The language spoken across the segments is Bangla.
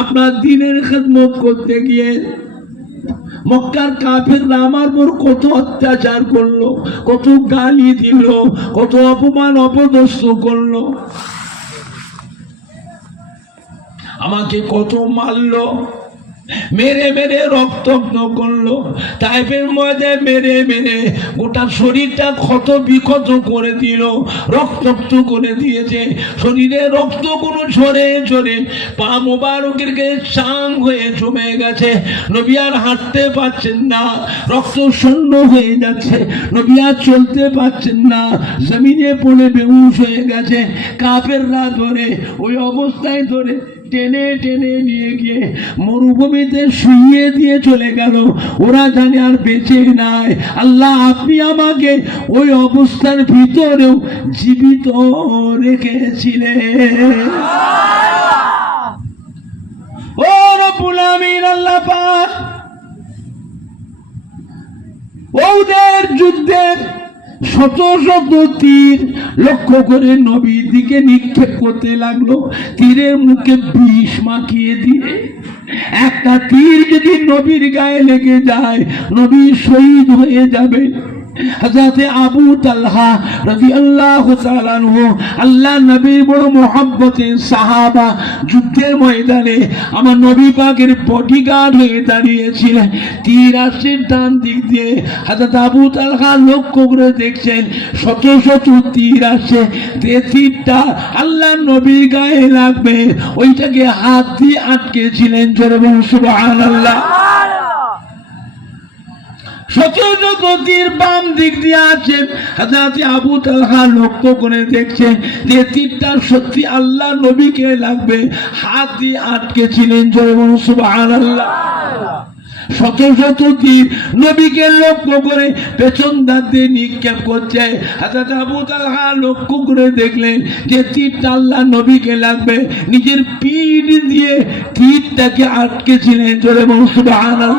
আপনার দিনের খেদমত করতে গিয়ে মক্কার কাফেররা আমার উপর কত অত্যাচার করলো, কত গালি দিল, কত অপমান অপদস্থ করলো, আমাকে কত মারলো, মেরে মেরে রক্তাক্ত করলো, তাইফের ময়দানে মেরে মেরে গোটা শরীরটা ক্ষত বিক্ষত করে দিল, রক্তাক্ত করে দিয়েছে। শরীরে রক্তগুলো ঝরে ঝরে পা মোবারকের চাং হয়ে জমে গেছে। নবী আর হাঁটতে পারছেন না, রক্ত শূন্য হয়ে যাচ্ছে, নবী আর চলতে পারছেন না, জমিনে পড়ে বেহুশ হয়ে গেছে। কাফেররা ধরে ওই অবস্থায় ধরে টেনে টেনে নিয়ে গিয়ে মরুভূমিতে শুইয়ে দিয়ে চলে গেল। ওরা জানে আর বেঁচে নাই। আল্লাহ আপনি আমাকে ওই অবস্থার ভিতরেও জীবিত রেখেছিলেন। ও রব্বুল আমিন আল্লাহ পাক ওদের যুদ্ধে শত শত তীর লক্ষ্য করে নবীর দিকে নিক্ষেপ করতে লাগলো, তীরের মুখে বিষ মাখিয়ে দিয়ে। একটা তীর যদি নবীর গায়ে লেগে যায়, নবী শহীদ হয়ে যাবে। হযরত আবু তালহা রাদিয়াল্লাহু তাআলা আনহু, আল্লাহ নবীর বড় মুহাব্বতের সাহাবা, যুদ্ধের ময়দানে আমার নবী পাকের বডিগার্ড হয়ে দাঁড়িয়েছিলেন। তীর আসছে ডান দিক দিয়ে, হযরত আবু তালহা লক্ষ্য করে দেখছেন শত শত তীর আসছে। যে তীরটা আল্লাহ নবীর গায়ে লাগবে ওইটাকে হাত দিয়ে আটকেছিলেন। জোরে বলুন সুবহানাল্লাহ। শত শত তীর বাম দিক দিয়ে আছে। হযরত আবু তালহা লক্ষ্য করে দেখছেন যে তীরটা সত্যি আল্লাহ নবীকে লাগবে, হাত দিয়ে আটকেছিলেন। জোরে বলুন সুবহানাল্লাহ। শত শত তীর নবীকে লক্ষ্য করে পেছন দাঁত দিয়ে নিক্ষেপ করছে। হযরত আবু তালহা লক্ষ্য করে দেখলেন যে তীরটা আল্লাহ নবীকে লাগবে, নিজের পিঠ দিয়ে তীরটাকে আটকেছিলেন। জোরে বলুন সুবহানাল্লাহ।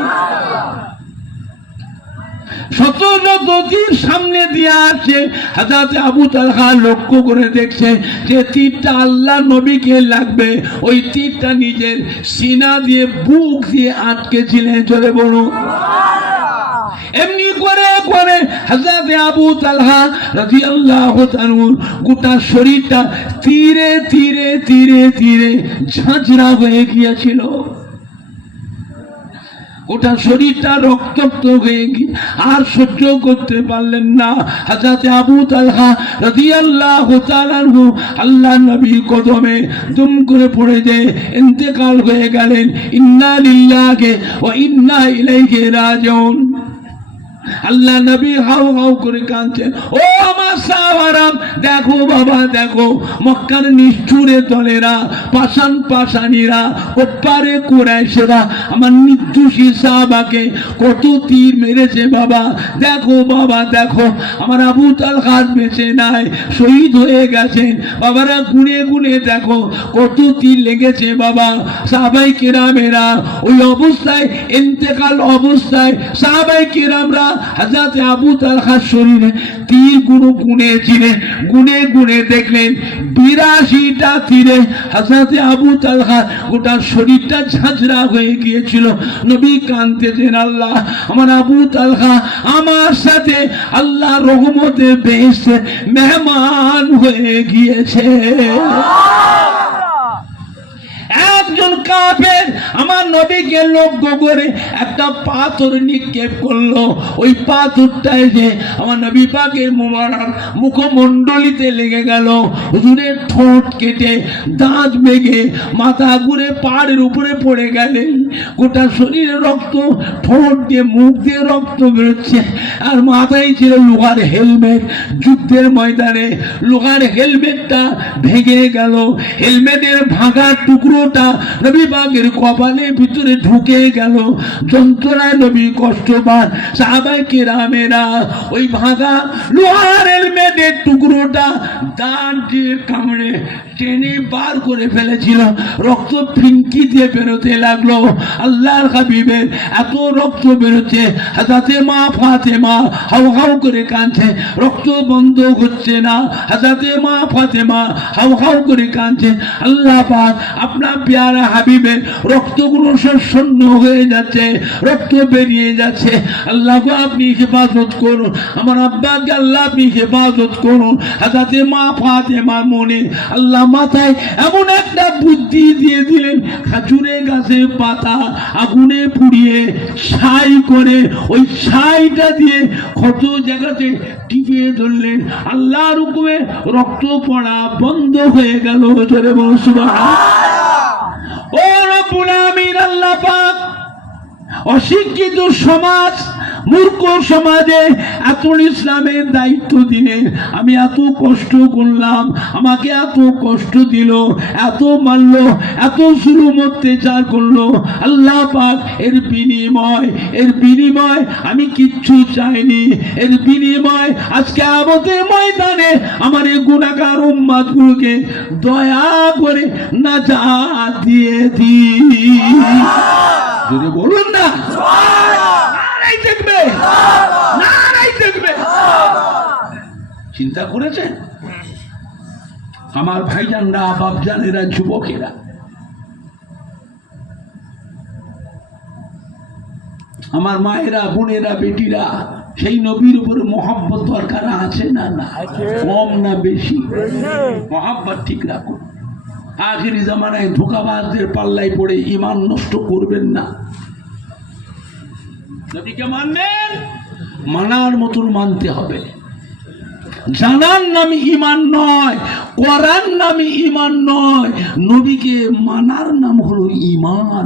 শত শত তীর সামনে দিয়ে আসছে। হযরত আবু তালহা লক্ষ্য করে দেখছে যে তীরটা আল্লাহ নবীকে লাগবে, ওই তীরটা নিজের সিনা দিয়ে বুক দিয়ে আটকেছিলেন। চলে বলুন। এমনি করে করে হযরত আবু তালহা রাদিয়াল্লাহু তাআলা গোটা শরীরটা ধীরে ধীরে ধীরে ধীরে ঝাঁঝরা হয়ে গিয়েছিল। ওটা শরীরটা রক্তাক্ত হয়ে গিয়ে আর সহ্য করতে পারলেন না। হযরত আবু তালহা রাদিয়াল্লাহু তাআলা আনহু আল্লাহ নবীর কদমে দুম করে পড়ে যে ইন্তেকাল হয়ে গেলেন। ইন্না লিল্লাহি ওয়া ইন্না ইলাইহি রাজিউন। আল্লাহ নবী হাউ হাউ করে কাঁদছেন। ও আমার সাহাবারা, দেখো বাবা দেখো, মক্কার নিষ্ঠুরে দলেরা, পাষাণ পাষাণীরা, ওপারে কুরাইশেরা আমার নির্দোষী সাহাবাকে কত তীর মেরেছে বাবা। দেখো বাবা দেখো, আমার আবু তালহা বেঁচে নাই, শহীদ হয়ে গেছেন। বাবারা গুনে গুনে দেখো কত তীর লেগেছে বাবা। সাহাবায়ে কেরামেরা ওই অবস্থায়, ইন্তেকাল অবস্থায় সাহাবায়ে কেরামরা হযরত আবু তালহার শরীরে তীরগুলো গুনেছিলেন। গুনে গুনে দেখলেন ৮২টা তীরে হযরত আবু তালহার গোটা শরীরটা ঝাঁঝরা হয়ে গিয়েছিল। নবী কাঁদতেছেন, আল্লাহ আমার আবু তালহা আমার সাথে আল্লাহ রহমতের বেহেশতে মেহমান হয়ে গিয়েছে। একজন কাফের আমার নবীকে লক্ষ্য করে একটা পাথর নিক্ষেপ করলো। ওই পাথরটায় যে আমার নবী পাকের মোবারক মুখমণ্ডলিতে লেগে গেল। হুজুরের ঠোঁট কেটে দাঁত ভেঙে মাথা ঘুরে পাড়ের উপরে পড়ে গেলেন। গোটা শরীরে রক্ত, ঠোঁট দিয়ে মুখ দিয়ে রক্ত বেরোচ্ছে। আর মাথায় ছিল লোহার হেলমেট। যুদ্ধের ময়দানে লোহার হেলমেটটা ভেঙে গেল। হেলমেটের ভাঙা টুকরোটা নবী পাকের কপালের ভিতরে ঢুকে গেল। যন্ত্রণায় নবী কষ্ট পান। সাহাবায়ে কেরামেরা ওই ভাঙা লোহার হেলমেটের টুকরোটা দাঁত দিয়ে কামড়ে টেনে বার করে ফেলেছিল, রক্ত ফিনকি দিয়ে বেরোতে লাগলো। আল্লাহর হাবিবের এত রক্ত বেরোচ্ছে, হযরতে মা ফাতেমা হাউ হাউ করে কাঁদছে, রক্ত বন্ধ হচ্ছে না। হযরতে মা ফাতেমা হাউ হাউ করে কাঁদছে। আল্লাহ পাক আপনার প্যারা হাবিবের রক্তগুলো সব শূন্য হয়ে যাচ্ছে, রক্ত বেরিয়ে যাচ্ছে। আল্লাহকে আপনি হেফাজত করুন, আমার আব্বাকে আল্লাহ আপনি হেফাজত করুন। হযরতে মা ফাতেমার মনে আল্লাহ মাথায় এমন একটা বুদ্ধি দিয়ে দিলেন, খাজুরে গাছের পাতা আগুনে পুড়িয়ে ছাই করে ওই ছাইটা দিয়ে কত জায়গাতে টিপে ধরলেন। আল্লাহর হুকুমে রক্ত পড়া বন্ধ হয়ে গেল। জোরে বলো সুবহানাল্লাহ। ও রব্বুল আমিন, আল্লাহ পাক অশিক্ষিত সমাজ, মূর্খ সমাজে এত ইসলামের দায়িত্ব দিলেন, আমি এত কষ্ট করলাম, আমাকে এত কষ্ট দিল, এত মারল, এত জুলুম অত্যাচার করলো। আল্লাহ পাক এর বিনিময় আমি কিচ্ছু চাইনি। এর বিনিময় আজকে আমাদের ময়দানে আমার এই গুনাহগার উম্মতগুলোকে দয়া করে নাজাত দিয়ে দিই। যদি বলুন না দেখবে, চিন্তা করেছেন আমার ভাইজানরা, বাপজানেরা, যুবকেরা, আমার মায়েরা, বোনেরা, বেটিরা, সেই নবীর উপরে মহব্বত দরকার আছে না? না, কম না বেশি? মহব্বত ঠিক রাখুন। আখিরি জামানায় ধোঁকাবাজদের পাল্লায় পড়ে ঈমান নষ্ট করবেন না। নবীকে মানবেন, মানার মতন মানতে হবে। জানার নামে ঈমান নয়, করার নামে ঈমান নয়, নবীকে মানার নাম হলো ঈমান।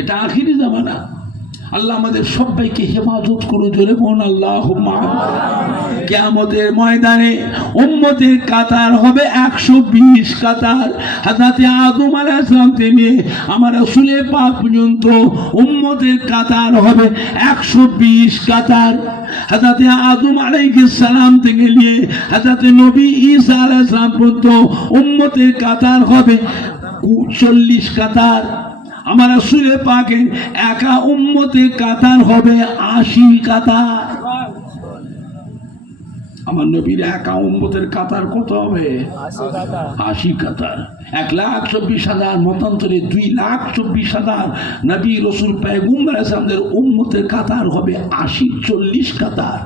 এটা আখিরি জামানা। আল্লাহ আমাদের সবাইকে হেফাজত করো। জোরে বলুন আল্লাহুম্মা। কিয়ামতের ময়দানে উম্মতের কাতার হবে 120 কাতার। হযরতে আদম আলাইহিস সালাম থেকে আমার রাসূল পাক পর্যন্ত উম্মতের কাতার হবে 120 কাতার। হযরতে আদম আলাইহিস সালাম থেকে নিয়ে হযরতে নবী ঈসা আলাইহিস সালাম পর্যন্ত উম্মতের কাতার হবে 40 কাতার। আমার রাসূল পাকের একা উম্মতের কাতার হবে 80 কাতার। আমার নবীর একা উম্মতের কাতার কত হবে? 80 কাতার। 1,24,000 মতান্তরে 2,24,000 নবী রাসূল পয়গম্বর আযমদের উম্মতের কাতার হবে 80, 40 কাতার।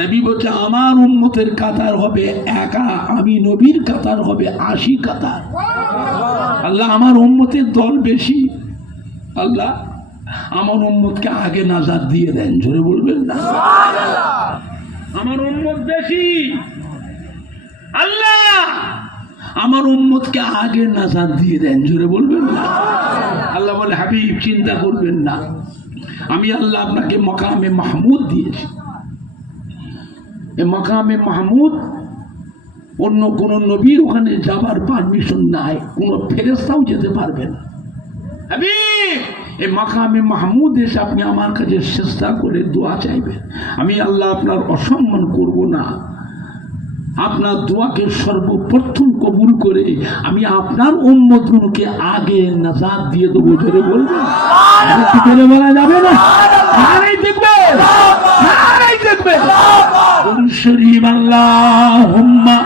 নবী বলছে আমার উম্মতের কাতার হবে একা, আমি নবীর কাতার হবে 80 কাতার। আল্লাহ আমার উম্মতের দল বেশি, আল্লাহ আমার উম্মতকে আগে নাজাত দিয়ে দেন। জোরে বলবেন না আমার উম্মত বেশি, আল্লাহ আমার উম্মতকে আগে নাজাত দিয়ে দেন। জোরে বলবেন না। আল্লাহ বলে হাবিব চিন্তা করবেন না, আমি আল্লাহ আপনাকে মাকামে মাহমুদ দিয়েছি। এই মাকামে মাহমুদ অন্য কোন নবীর ওখানে যাবার পারমিশন নাই, কোন ফেরেশতাও যেতে পারবে না। হাবিব এই মাকামে মাহমুদ এসে আপনি আমার কাছে চেষ্টা করে দোয়া চাইবেন, আমি আল্লাহ আপনার অসম্মান করব না। আপনার দোয়াকে সর্বপ্রথম কবুল করে আমি আপনার উম্মতগুলোকে আগে নাজাত দিয়ে দেবো। জোরে বলবেন, জোরে বলা যাবে না? আরেই দেখবে, আরেই দেখবে। শরীফ আল্লাহুম্মা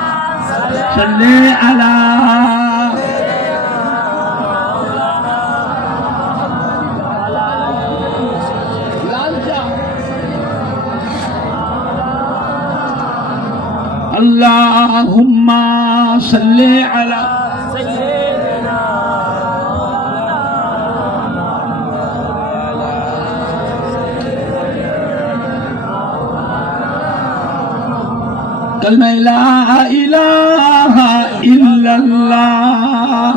সাল্লি আলা আল্লাহুম্মা সাল্লি আলা সাইয়্যিদিনা কালমা লা ইলাহা ইল্লাল্লাহ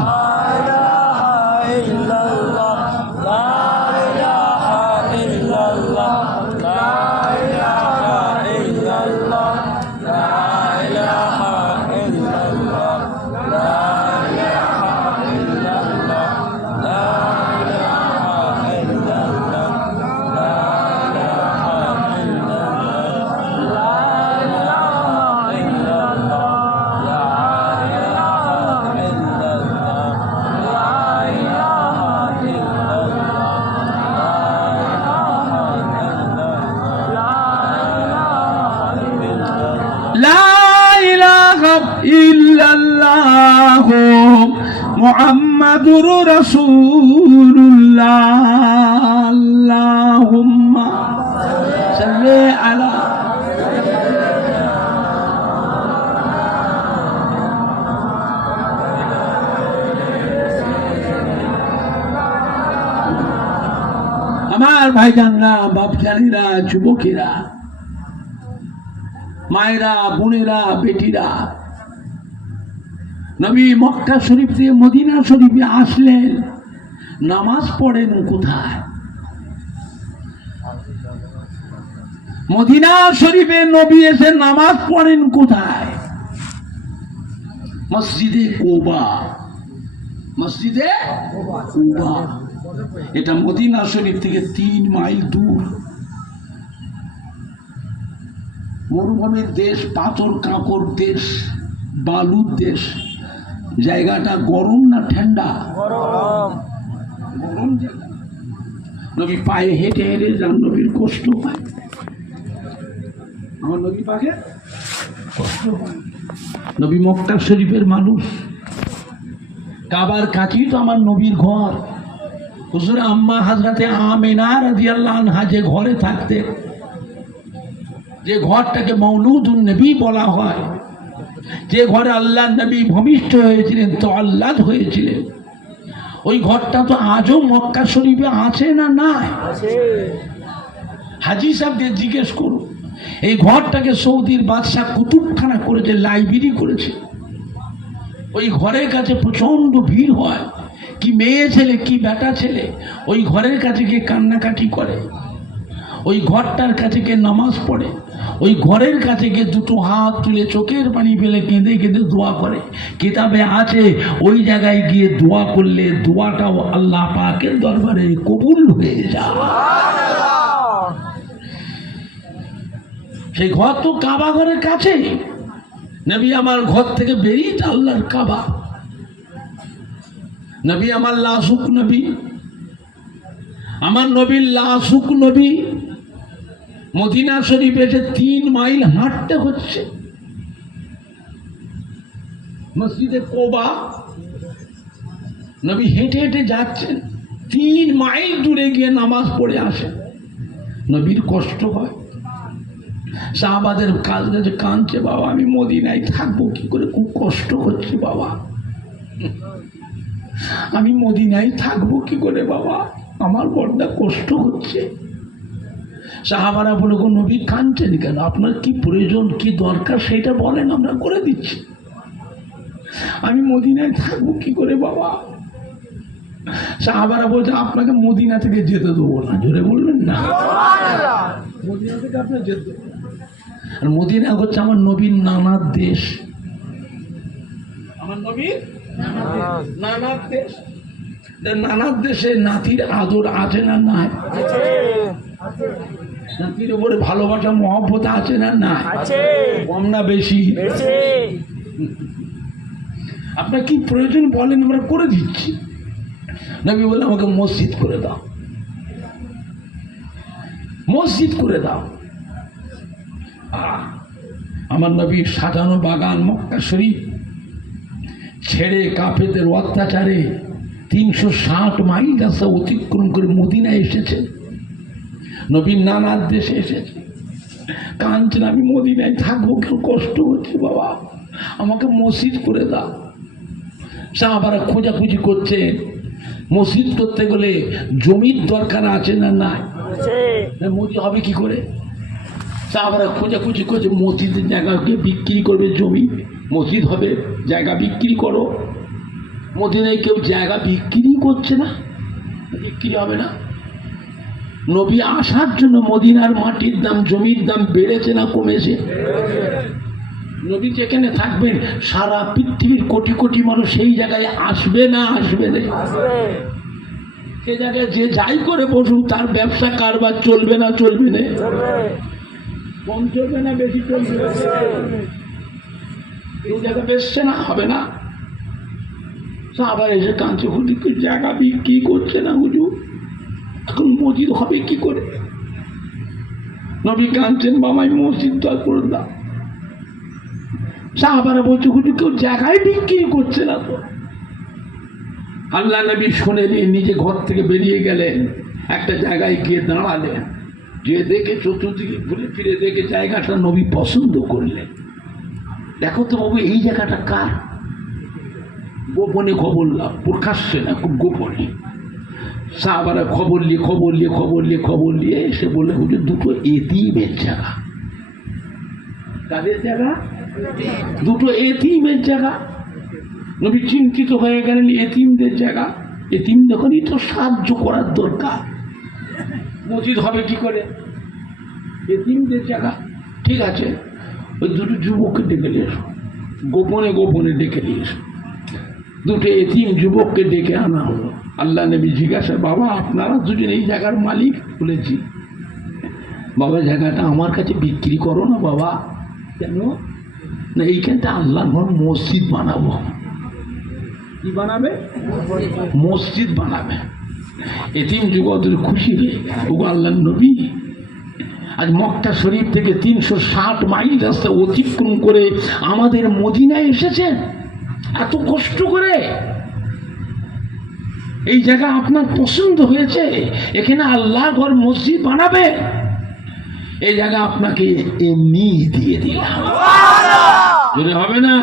মুহাম্মাদুর রাসূলুল্লাহ আল্লাহুম্মা সাল্লি আলা আমার ভাইজানরা, বাপজানেরা, যুবকেরা, মায়েরা, বোনেরা, বেটিরা, নবী মক্কা শরীফ থেকে মদিনা শরীফে আসলেন, নামাজ পড়েন কোথায়? মদিনা শরীফে নবী এসে নামাজ পড়েন কোথায়? মসজিদে কুবা। মসজিদে কুবা, এটা মদিনা শরীফ থেকে 3 মাইল দূর। মরুভূমির দেশ, পাথর কাঁকর দেশ, বালুর দেশ। জায়গাটা গরম না ঠান্ডা? গরম জায়গা। নবী পায়ে হেঁটে হেঁটে যান, নবীর কষ্ট পায়। আমার নবী পাকে কষ্ট পায়। নবী মক্কা শরীফের মানুষ, কাবার কাছেই তো আমার নবীর ঘর। হুজুর আম্মা হযরতে আমিনা রাদিয়াল্লাহু আনহা যে ঘরে থাকতেন, যে ঘরটাকে মৌলুদুন নবী বলা হয়, যে ঘরে আল্লাহ নবী ভূমিষ্ঠ হয়েছিলেন, তাআল্লাদ হয়েছিলেন, ওই ঘরটা তো আজও মক্কা শরীফে আছে না নাই? হাজী সাহেবদের জিজ্ঞেস করুন, এই ঘরটাকে সৌদির বাদশাহ কুতুবখানা করেছে, লাইব্রেরি করেছে। ওই ঘরের কাছে প্রচন্ড ভিড় হয়, কি মেয়ে ছেলে কি বেটা ছেলে ওই ঘরের কাছে গিয়ে কান্নাকাটি করে, ওই ঘরটার কাছে গিয়ে নামাজ পড়ে, ওই ঘরের কাছে গিয়ে দুটো হাত তুলে চোখের পানি ফেলে কেঁদে কেঁদে দোয়া করে। কিতাবে আছে ওই জায়গায় গিয়ে দোয়া করলে দোয়াটাও আল্লাহ পাকের দরবারে কবুল হয়ে যায়। সেই ঘর তো কাবা ঘরের কাছে। নবী আমার ঘর থেকে বেরিয়ে আল্লাহর কাবা। নবী আমার লাসুক নবী, আমার নবীর লাসুক নবী। মদিনা শরীফে এসে 3 মাইল হাঁটতে হচ্ছে। মসজিদে কুবা নবী হেঁটে হেঁটে যাচ্ছেন, 3 মাইল দূরে গিয়ে নামাজ পড়ে আসেন। নবীর কষ্ট হয়, সাহাবাদের কাছে কাঁদছে, বাবা আমি মদিনায় থাকবো কি করে, খুব কষ্ট হচ্ছে বাবা, আমি মদিনায় থাকবো কি করে বাবা, আমার বড় কষ্ট হচ্ছে। সাহাবারা বলে, গো নবী কাঁদছেন কেন, আপনার কি প্রয়োজন কি দরকার সেটা বলেন, আমরা করে দিচ্ছি। আমি মদিনায় থাকবো কি করে বাবা। সাহাবারা বলছে, আপনাকে মদিনা থেকে যেতে দেবো না। জোরে বলবেন না, মদিনা থেকে আপনার যেতে দেবো না। আর মদিনা হচ্ছে আমার নবীর নানার দেশ, আমার নবীর নানার দেশ। নানার দেশে নাতির আদর আছে না নাই? নাতির উপরে ভালোবাসা মহব্বত আছে না নাই? কম না বেশি? আপনার কি প্রয়োজন বলেন, আমরা করে দিচ্ছি। নবী বলে, আমাকে মসজিদ করে দাও, মসজিদ করে দাও। আমার নবীর সাজানো বাগান মক্কা শরীফ ছেড়ে কাফেরদের অত্যাচারে 360 মাইল রাস্তা অতিক্রম করে মদিনায় এসেছে, নবীর নানার দেশে এসেছে। কাঁদছেন, আমি মদিনায় থাকবো, কেউ কষ্ট হচ্ছে বাবা, আমাকে মসজিদ করে দাও। সাহাবারা খোঁজাখুঁজি করছে, মসজিদ করতে গেলে জমির দরকার আছে না নাই? মসজিদ হবে কি করে? সাহাবারা খোঁজাখুঁজি করছে, মসজিদের জায়গাকে বিক্রি করবে, জমি মসজিদ হবে, জায়গা বিক্রি করো। মদিনায় কেউ জায়গা বিক্রি করছে না, বিক্রি হবে না। নবী আসার জন্য মদিনার মাটির দাম জমির দাম বেড়েছে না কমেছে? নবী যেখানে থাকবেন সারা পৃথিবীর কোটি কোটি মানুষ সেই জায়গায় আসবে না আসবে না? সে জায়গায় যে যাই করে বসুক তার ব্যবসা কারবার চলবে না চলবে না? কম চলবে না বেশি চলবে? এই জায়গা বেসছে না, হবে না। আবার এসে কাঁদছে, হুজুর জায়গা বিক্রি করছে না হুজুর, এখন মসজিদ হবে কি করে? নবী কাঁদছেন, বাবাই মসজিদ দর করে দাও। সাহাবারা বলছে, হুজুর কেউ জায়গায় বিক্রি করছে না তো। আল্লাহ নবী শুনেনি, নিজে ঘর থেকে বেরিয়ে গেলেন, একটা জায়গায় গিয়ে দাঁড়ালেন, যে দেখে চতুর্দিকে ঘুরে ফিরে দেখে জায়গাটা নবী পছন্দ করলেন। দেখো তো বাবু, এই জায়গাটা কার? গোপনে খবর লাভ, প্রকাশ্যে না, খুব গোপনে। সাহাবারা খবর নিয়ে এসে বলে, হুজুর দুটো এতিমের জায়গা। কাদের জায়গা? দুটো এতিমের জায়গা। নবী চিন্তিত হয়ে গেলেন, এতিমদের জায়গা, এতিম যখনই তো সাহায্য করার দরকার, মসজিদ হবে কি করে? এতিমদের জায়গা, ঠিক আছে, ওই দুটো যুবককে ডেকে নিয়ে এসো, গোপনে ডেকে নিয়ে এসো। দুটো এতিম যুবককে ডেকে আনা হলো। আল্লাহ নবী জিজ্ঞাসা, বাবা আপনারা দুজন এই জায়গার মালিক? বলেছি। বাবা জায়গাটা আমার কাছে বিক্রি করো না বাবা। কেন? না এইখানটা আল্লাহর ঘর মসজিদ বানাবো। কি বানাবে? মসজিদ বানাবে। এতিম যুবক খুশি হয়ে, ওগো আল্লাহর নবী, আজ মক্কা শরীফ থেকে 360 মাইল রাস্তা অতিক্রম করে আমাদের মদিনায় এসেছেন এত কষ্ট করে। এই জায়গা আপনার পছন্দ হয়েছে, এখানে আল্লাহর ঘর মসজিদ বানাবে, এই জায়গা আপনাকে এমনি দিয়ে দিলাম। যদি হবে না?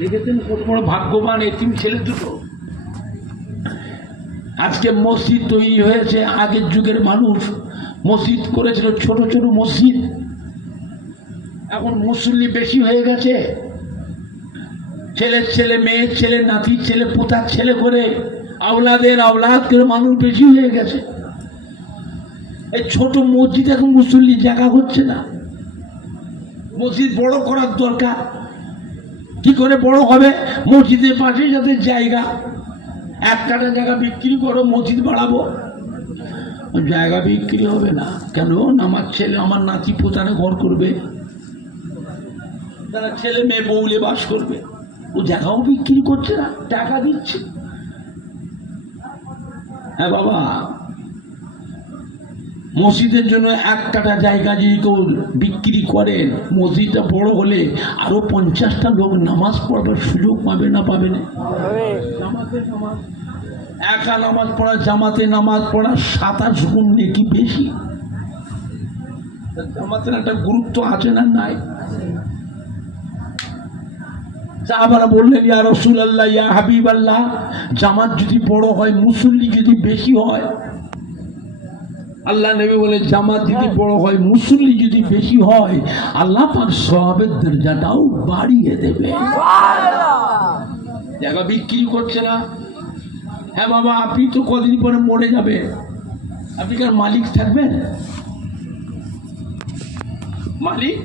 দেখেছেন কত বড় ভাগ্যবান এতিম ছেলে দুটো। আজকে মসজিদ তৈরি হয়েছে। আগের যুগের মানুষ মসজিদ করেছিল ছোট ছোট মসজিদ, এখন মুসল্লি বেশি হয়ে গেছে। ছেলের ছেলে, মেয়ের ছেলে, নাতির ছেলে, পোতার ছেলে করে আওলাদের আওলাদ করে মানুষ বেশি হয়ে গেছে। এই ছোট মসজিদ এখন মুসল্লি জায়গা হচ্ছে না। মসজিদ বড় করার দরকার। কি করে বড় হবে? মসজিদের পাশে যাতে জায়গা, 1 কাঠা জায়গা বিক্রি করো, মসজিদ বাড়াবো। জায়গা বিক্রি হবে না কেন? আমার ছেলে, আমার নাতি পোতারে ঘর করবে, তারা ছেলে মেয়ে বউলে বাস করবে। ও জায়গাও বিক্রি করছে না, টাকা দিচ্ছে। হ্যাঁ বাবা, মসজিদের জন্য 1 কাঠা জায়গা যদি কেউ বিক্রি করেন, মসজিদটা বড় হলে আরো 50টা লোক নামাজ পড়ার সুযোগ পাবে না? পাবে না? একা নামাজ পড়া, জামাতে নামাজ পড়া 27 গুণ নাকি বেশি। জামাতের একটা গুরুত্ব আছে না? নাই। সাহাবারা বললেন, ইয়া রাসূলুল্লাহ, ইয়া হাবিবাল্লাহ, জামাত যদি বড় হয়, মুসল্লি যদি বেশি হয়। আল্লাহ নবী বলে, জামাত যদি বড় হয়, মুসল্লি যদি বেশি হয়, আল্লাহ পাক সওয়াবের দরজাটাও বাড়িয়ে দেবে। জায়গা বিক্রি করছে না। হ্যাঁ বাবা, আপনি তো কদিন পরে মরে যাবে, আপনি কার মালিক থাকবেন? মালিক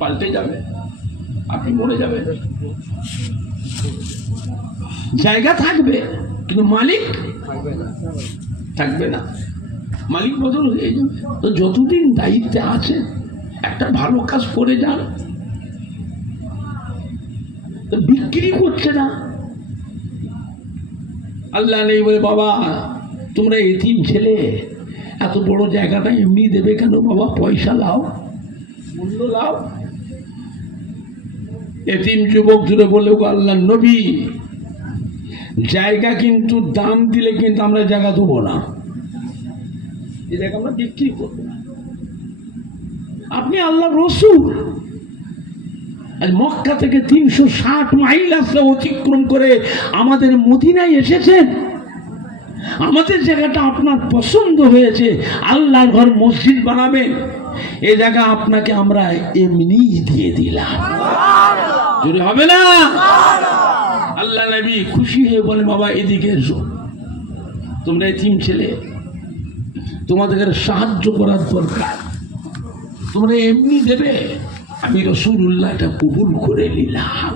পাল্টে যাবে, আপনি মরে যাবেন। জায়গা থাকবে কিন্তু মালিক থাকবে না, মালিক বদল হয়ে যাবে। তো যতদিন দায়িত্বে আছে একটা ভালো কাজ করে যান। তো বিক্রি করছে না। আল্লাহ নেই বলে, বাবা তোমরা এতিম ছেলে, এত বড় জায়গাটা এমনি দেবে কেন? বাবা পয়সা লাও, মূল্য লাও। এতিম যুবক জুড়ে বলে, আল্লাহ নবী, জায়গা কিন্তু দাম দিলে কিন্তু আমরা জায়গা দেবো না, এই জায়গা আমরা বিক্রি করবো না। আপনি আল্লাহ রসুল, আজ মক্কা থেকে 360 মাইল রাস্তা অতিক্রম করে আমাদের মদিনায় এসেছেন। আমাদের জায়গাটা আপনার পছন্দ হয়েছে, আল্লাহর ঘর মসজিদ বানাবেন, এই জায়গা আপনাকে আমরা এমনি দিয়ে দিলাম। যদি হবে না? আল্লাহ নবী খুশি হয়ে বলে, বাবা এদিকে এসো, তোমরা এতিম ছেলে, তোমাদের সাহায্য করার দরকার, তোমরা এমনি দেবে, আমি রাসূলুল্লাহ এটা কবুল করে নিলাম।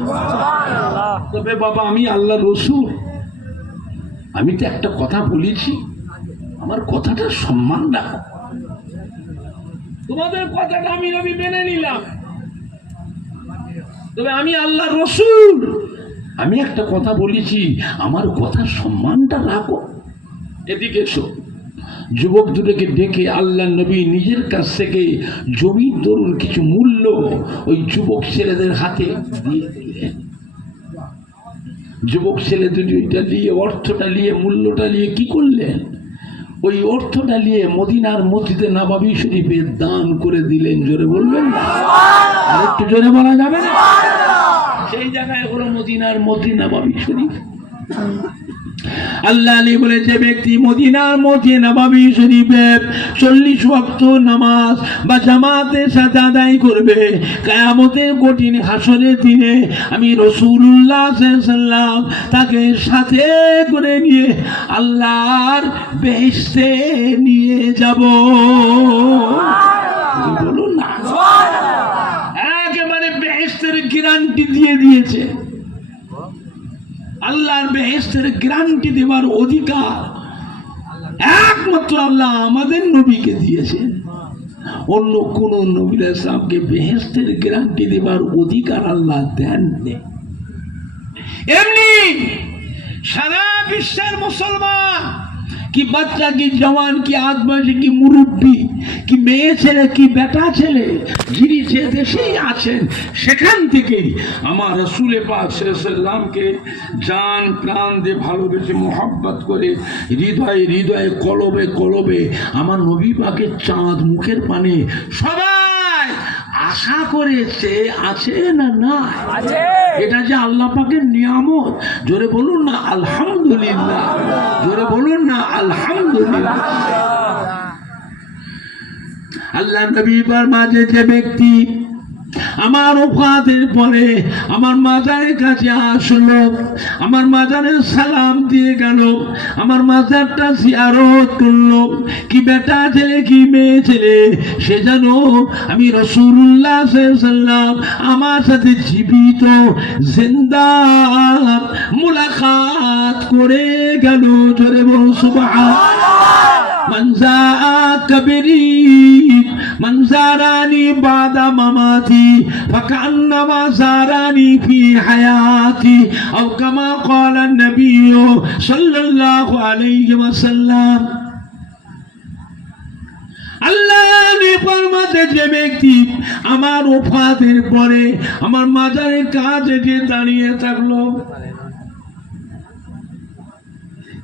তবে বাবা আমি আল্লাহ রসুল, আমি তো একটা কথা বলেছি, আমার কথাটা সম্মান রাখো। তোমাদের কথাটা আমি নবী মেনে নিলাম, তবে আমি আল্লাহ রসুল, আমি একটা কথা বলেছি, আমার কথার সম্মানটা রাখো। এদিকে এসো। যুবক দুটোকে ডেকে আল্লাহ নবী নিজের কাছ থেকে জমির দরুন কিছু মূল্য ওই যুবক ছেলেদের হাতে দিয়ে দিলেন। যুবক ছেলে দুটোটা নিয়ে, অর্থটা নিয়ে, মূল্যটা নিয়ে কি করলেন? ওই অর্থটা নিয়ে মদিনার মসজিদে নববী শরীফে দান করে দিলেন। জোরে বলবেন না? আর একটু জোরে বলা যাবে না? সেই জায়গায় হলো মদিনার মসজিদ নববী শরীফ। আল্লাহ আলী বলে, যে ব্যক্তি মদিনার মসজিদ নববী শরীফে 40 ওয়াক্ত নামাজ বা জামাতের সাথে আদায় করবে, কিয়ামতের কঠিন হাসরের দিনে আমি রাসূলুল্লাহ সাল্লাল্লাহু আলাইহি ওয়াসাল্লাম তাকে সাথে করে নিয়ে আল্লাহর বেহেশতে নিয়ে যাব। বলুন না, একেবারে বেহেশতের গ্যারান্টি দিয়ে দিয়েছে। আল্লাহর বেহেশতের গ্যারান্টি দেওয়ার অধিকার একমাত্র আল্লাহ আমাদের নবীকে দিয়েছেন। অন্য কোন নবী আলাইহিস সালামকে বেহেশতের গ্যারান্টি দেওয়ার অধিকার আল্লাহ দেননি। এমনি সারা বিশ্বের মুসলমান, কি বাচ্চা, কি জওয়ান, কি আদমাজি, কি মুরব্বী, কি মেয়ে ছেলে, কি বেটা ছেলে, যিনি যে দেশেই আছেন সেখান থেকেই আমার রাসূল পাক সাল্লাল্লাহু আলাইহি ওয়াসাল্লামকে জান প্রাণ দিয়ে ভালোবেসে মোহাব্বত করে হৃদয়ে হৃদয়ে কলবে কলবে আমার নবী পাকের চাঁদ মুখের পানে সবাই আশা করেছে, আছে না না? এটা যে আল্লাহ পাকের নিয়ামত। জোরে বলুন না আলহামদুলিল্লাহ, জোরে বলুন না আলহামদুলিল্লাহ। আল্লাহ নবীর মাঝে যে ব্যক্তি আমার ওফাতের পরে আমার মাজারের কাছে আসলো, আমার মাজারে সালাম দিয়ে গেল, আমার মাজারটা জিয়ারত করলো, কি বেটা ছেলে কি মেয়ে ছেলে, সে যেন আমি রাসূলুল্লাহ সাল্লাল্লাহু আলাইহি ওয়াসাল্লাম আমার সাথে জীবিত জিন্দা মুলাকাত করে গেল। জোরে বলুন সুবহানাল্লাহ। মান যাআকাবিরি মান যারানি বাদা মামাতি ফাকান্নামা যারানি ফি হায়াতি আও কামা ক্বালা নবী সাল্লাল্লাহু আলাইহি ওয়াসাল্লাম। আল্লাহ ফরমাতে, যে ব্যক্তি আমার ওফাতের পরে আমার মাজারের কাছে যে দাঁড়িয়ে থাকলো,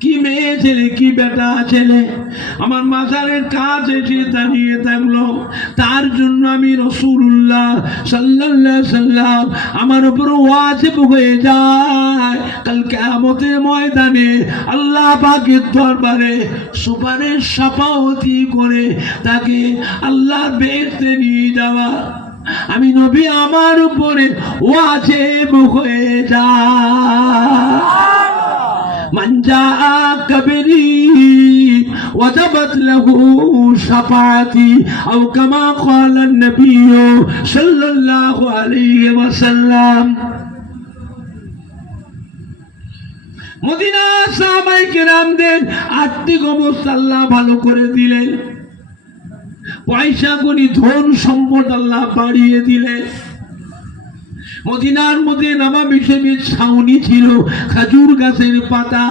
কি মেয়ে ছেলে কি বেটা ছেলে আমার মাজারের কাছে যে দাঁড়িয়ে থাকলো, তার জন্য আমি রাসূলুল্লাহ সাল্লাল্লাহু আলাইহি ওয়াসাল্লাম আমার উপর ওয়াজিব হয়ে যায় কাল কিয়ামতের ময়দানে আল্লাহ পাকের দরবারে সুপারিশ শাফাআতি করে তাকে আল্লাহর বেহেশতে নিয়ে যাওয়া। আমি নবী আমার উপরে ওয়াজিব হয়ে যায়। মান যাআকাবিরি ওয়াজাবাত লাহু শাফাআতি আও কামা ক্বালা নবী সাল্লাল্লাহু আলাইহি ওয়াসাল্লাম। মদিনার সাহাবায়ে কেরামদের আর্থিক অবস্থা আল্লাহ ভালো করে দিলেন, পয়সা কড়ি ধন সম্পদ আল্লাহ বাড়িয়ে দিলেন। মদিনার মধ্যে নববী শরীফের ছাউনি ছিল খেজুর গাছের পাতা,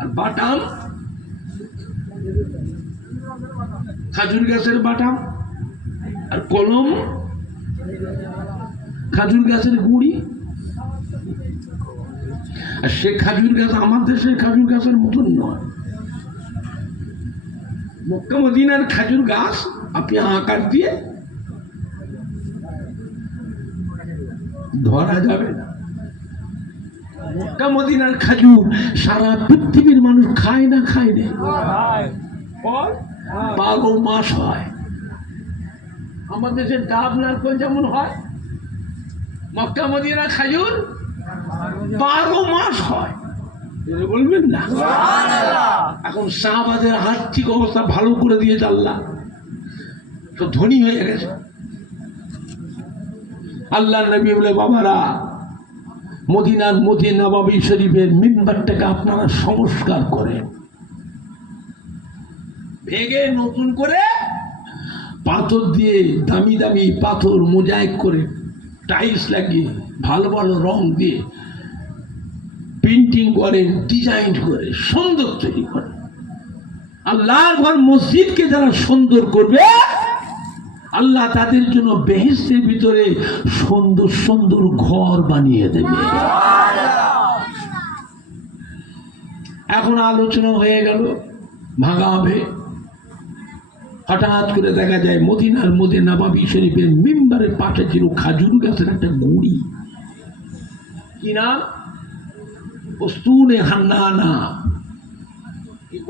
আর বাটাম খেজুর গাছের বাটাম, আর কলম খেজুর গাছের গুঁড়ি। আর সে খেজুর গাছ আমার দেশের খেজুর গাছের মতন নয়। মক্কা মদিনার খেজুর গাছ আপনি আকার দিয়ে ধরা যাবে না। মক্কা মদিনার খেজুর সারা পৃথিবীর মানুষ খায় না, খায় না, 12 মাস হয়। আমাদের দেশের ডাব নারকেল যেমন হয়, মক্কা মদিনার খেজুর 12 মাস হয়। বলবেন না? এখন শাহবাজের আর্থিক অবস্থা ভালো করে দিয়েছে আল্লাহ, তো ধনী হয়ে গেছে। আল্লাহ নবী বলে, বাবারা মদিনার মসজিদ নববী শরীফের মিম্বারটাকে আপনারা সংস্কার করেন, ভেঙে নতুন করে পাথর দিয়ে দামি দামি পাথর মোজাইক করে টাইলস লাগিয়ে ভালো ভালো রং দিয়ে পেন্টিং করেন, ডিজাইন করে সুন্দর তৈরি করেন। আল্লাহর ঘর মসজিদকে যারা সুন্দর করবে আল্লাহ তাদের জন্য বেহেশতের ভিতরে সুন্দর সুন্দর ঘর বানিয়ে দেবে। এখন আলোচনা হয়ে গেল ভাঙা হবে। হঠাৎ করে দেখা যায় মদিনার মধ্যে নববী শরীফের মিম্বারের পাশে ছিল খাজুর গাছের একটা গুঁড়ি। কি নাম? উস্তুনে হান্নানা।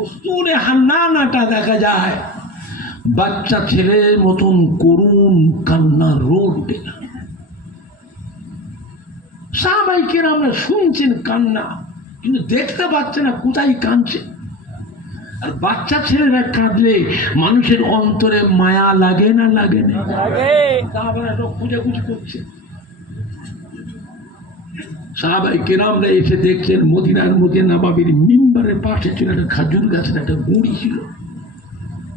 উস্তুনে হান্নানাটা দেখা যায় বাচ্চা ছেলের মতন করুণ কান্না রোড। সাহাবায়ে কেরামরা শুনছেন কান্না, কিন্তু দেখতে পাচ্ছে না কোথায় কাঁদছে। আর বাচ্চা ছেলেরা কাঁদলে মানুষের অন্তরে মায়া লাগে না লাগে না? সাহাবারা সব খুঁজাখুঁজি করছে। সাহাবায়ে কেরামরা এসে দেখছেন মদিনার মধ্যে নববীর মিম্বারের পাশে ছিল একটা খাজুর গাছের একটা গুঁড়ি ছিল।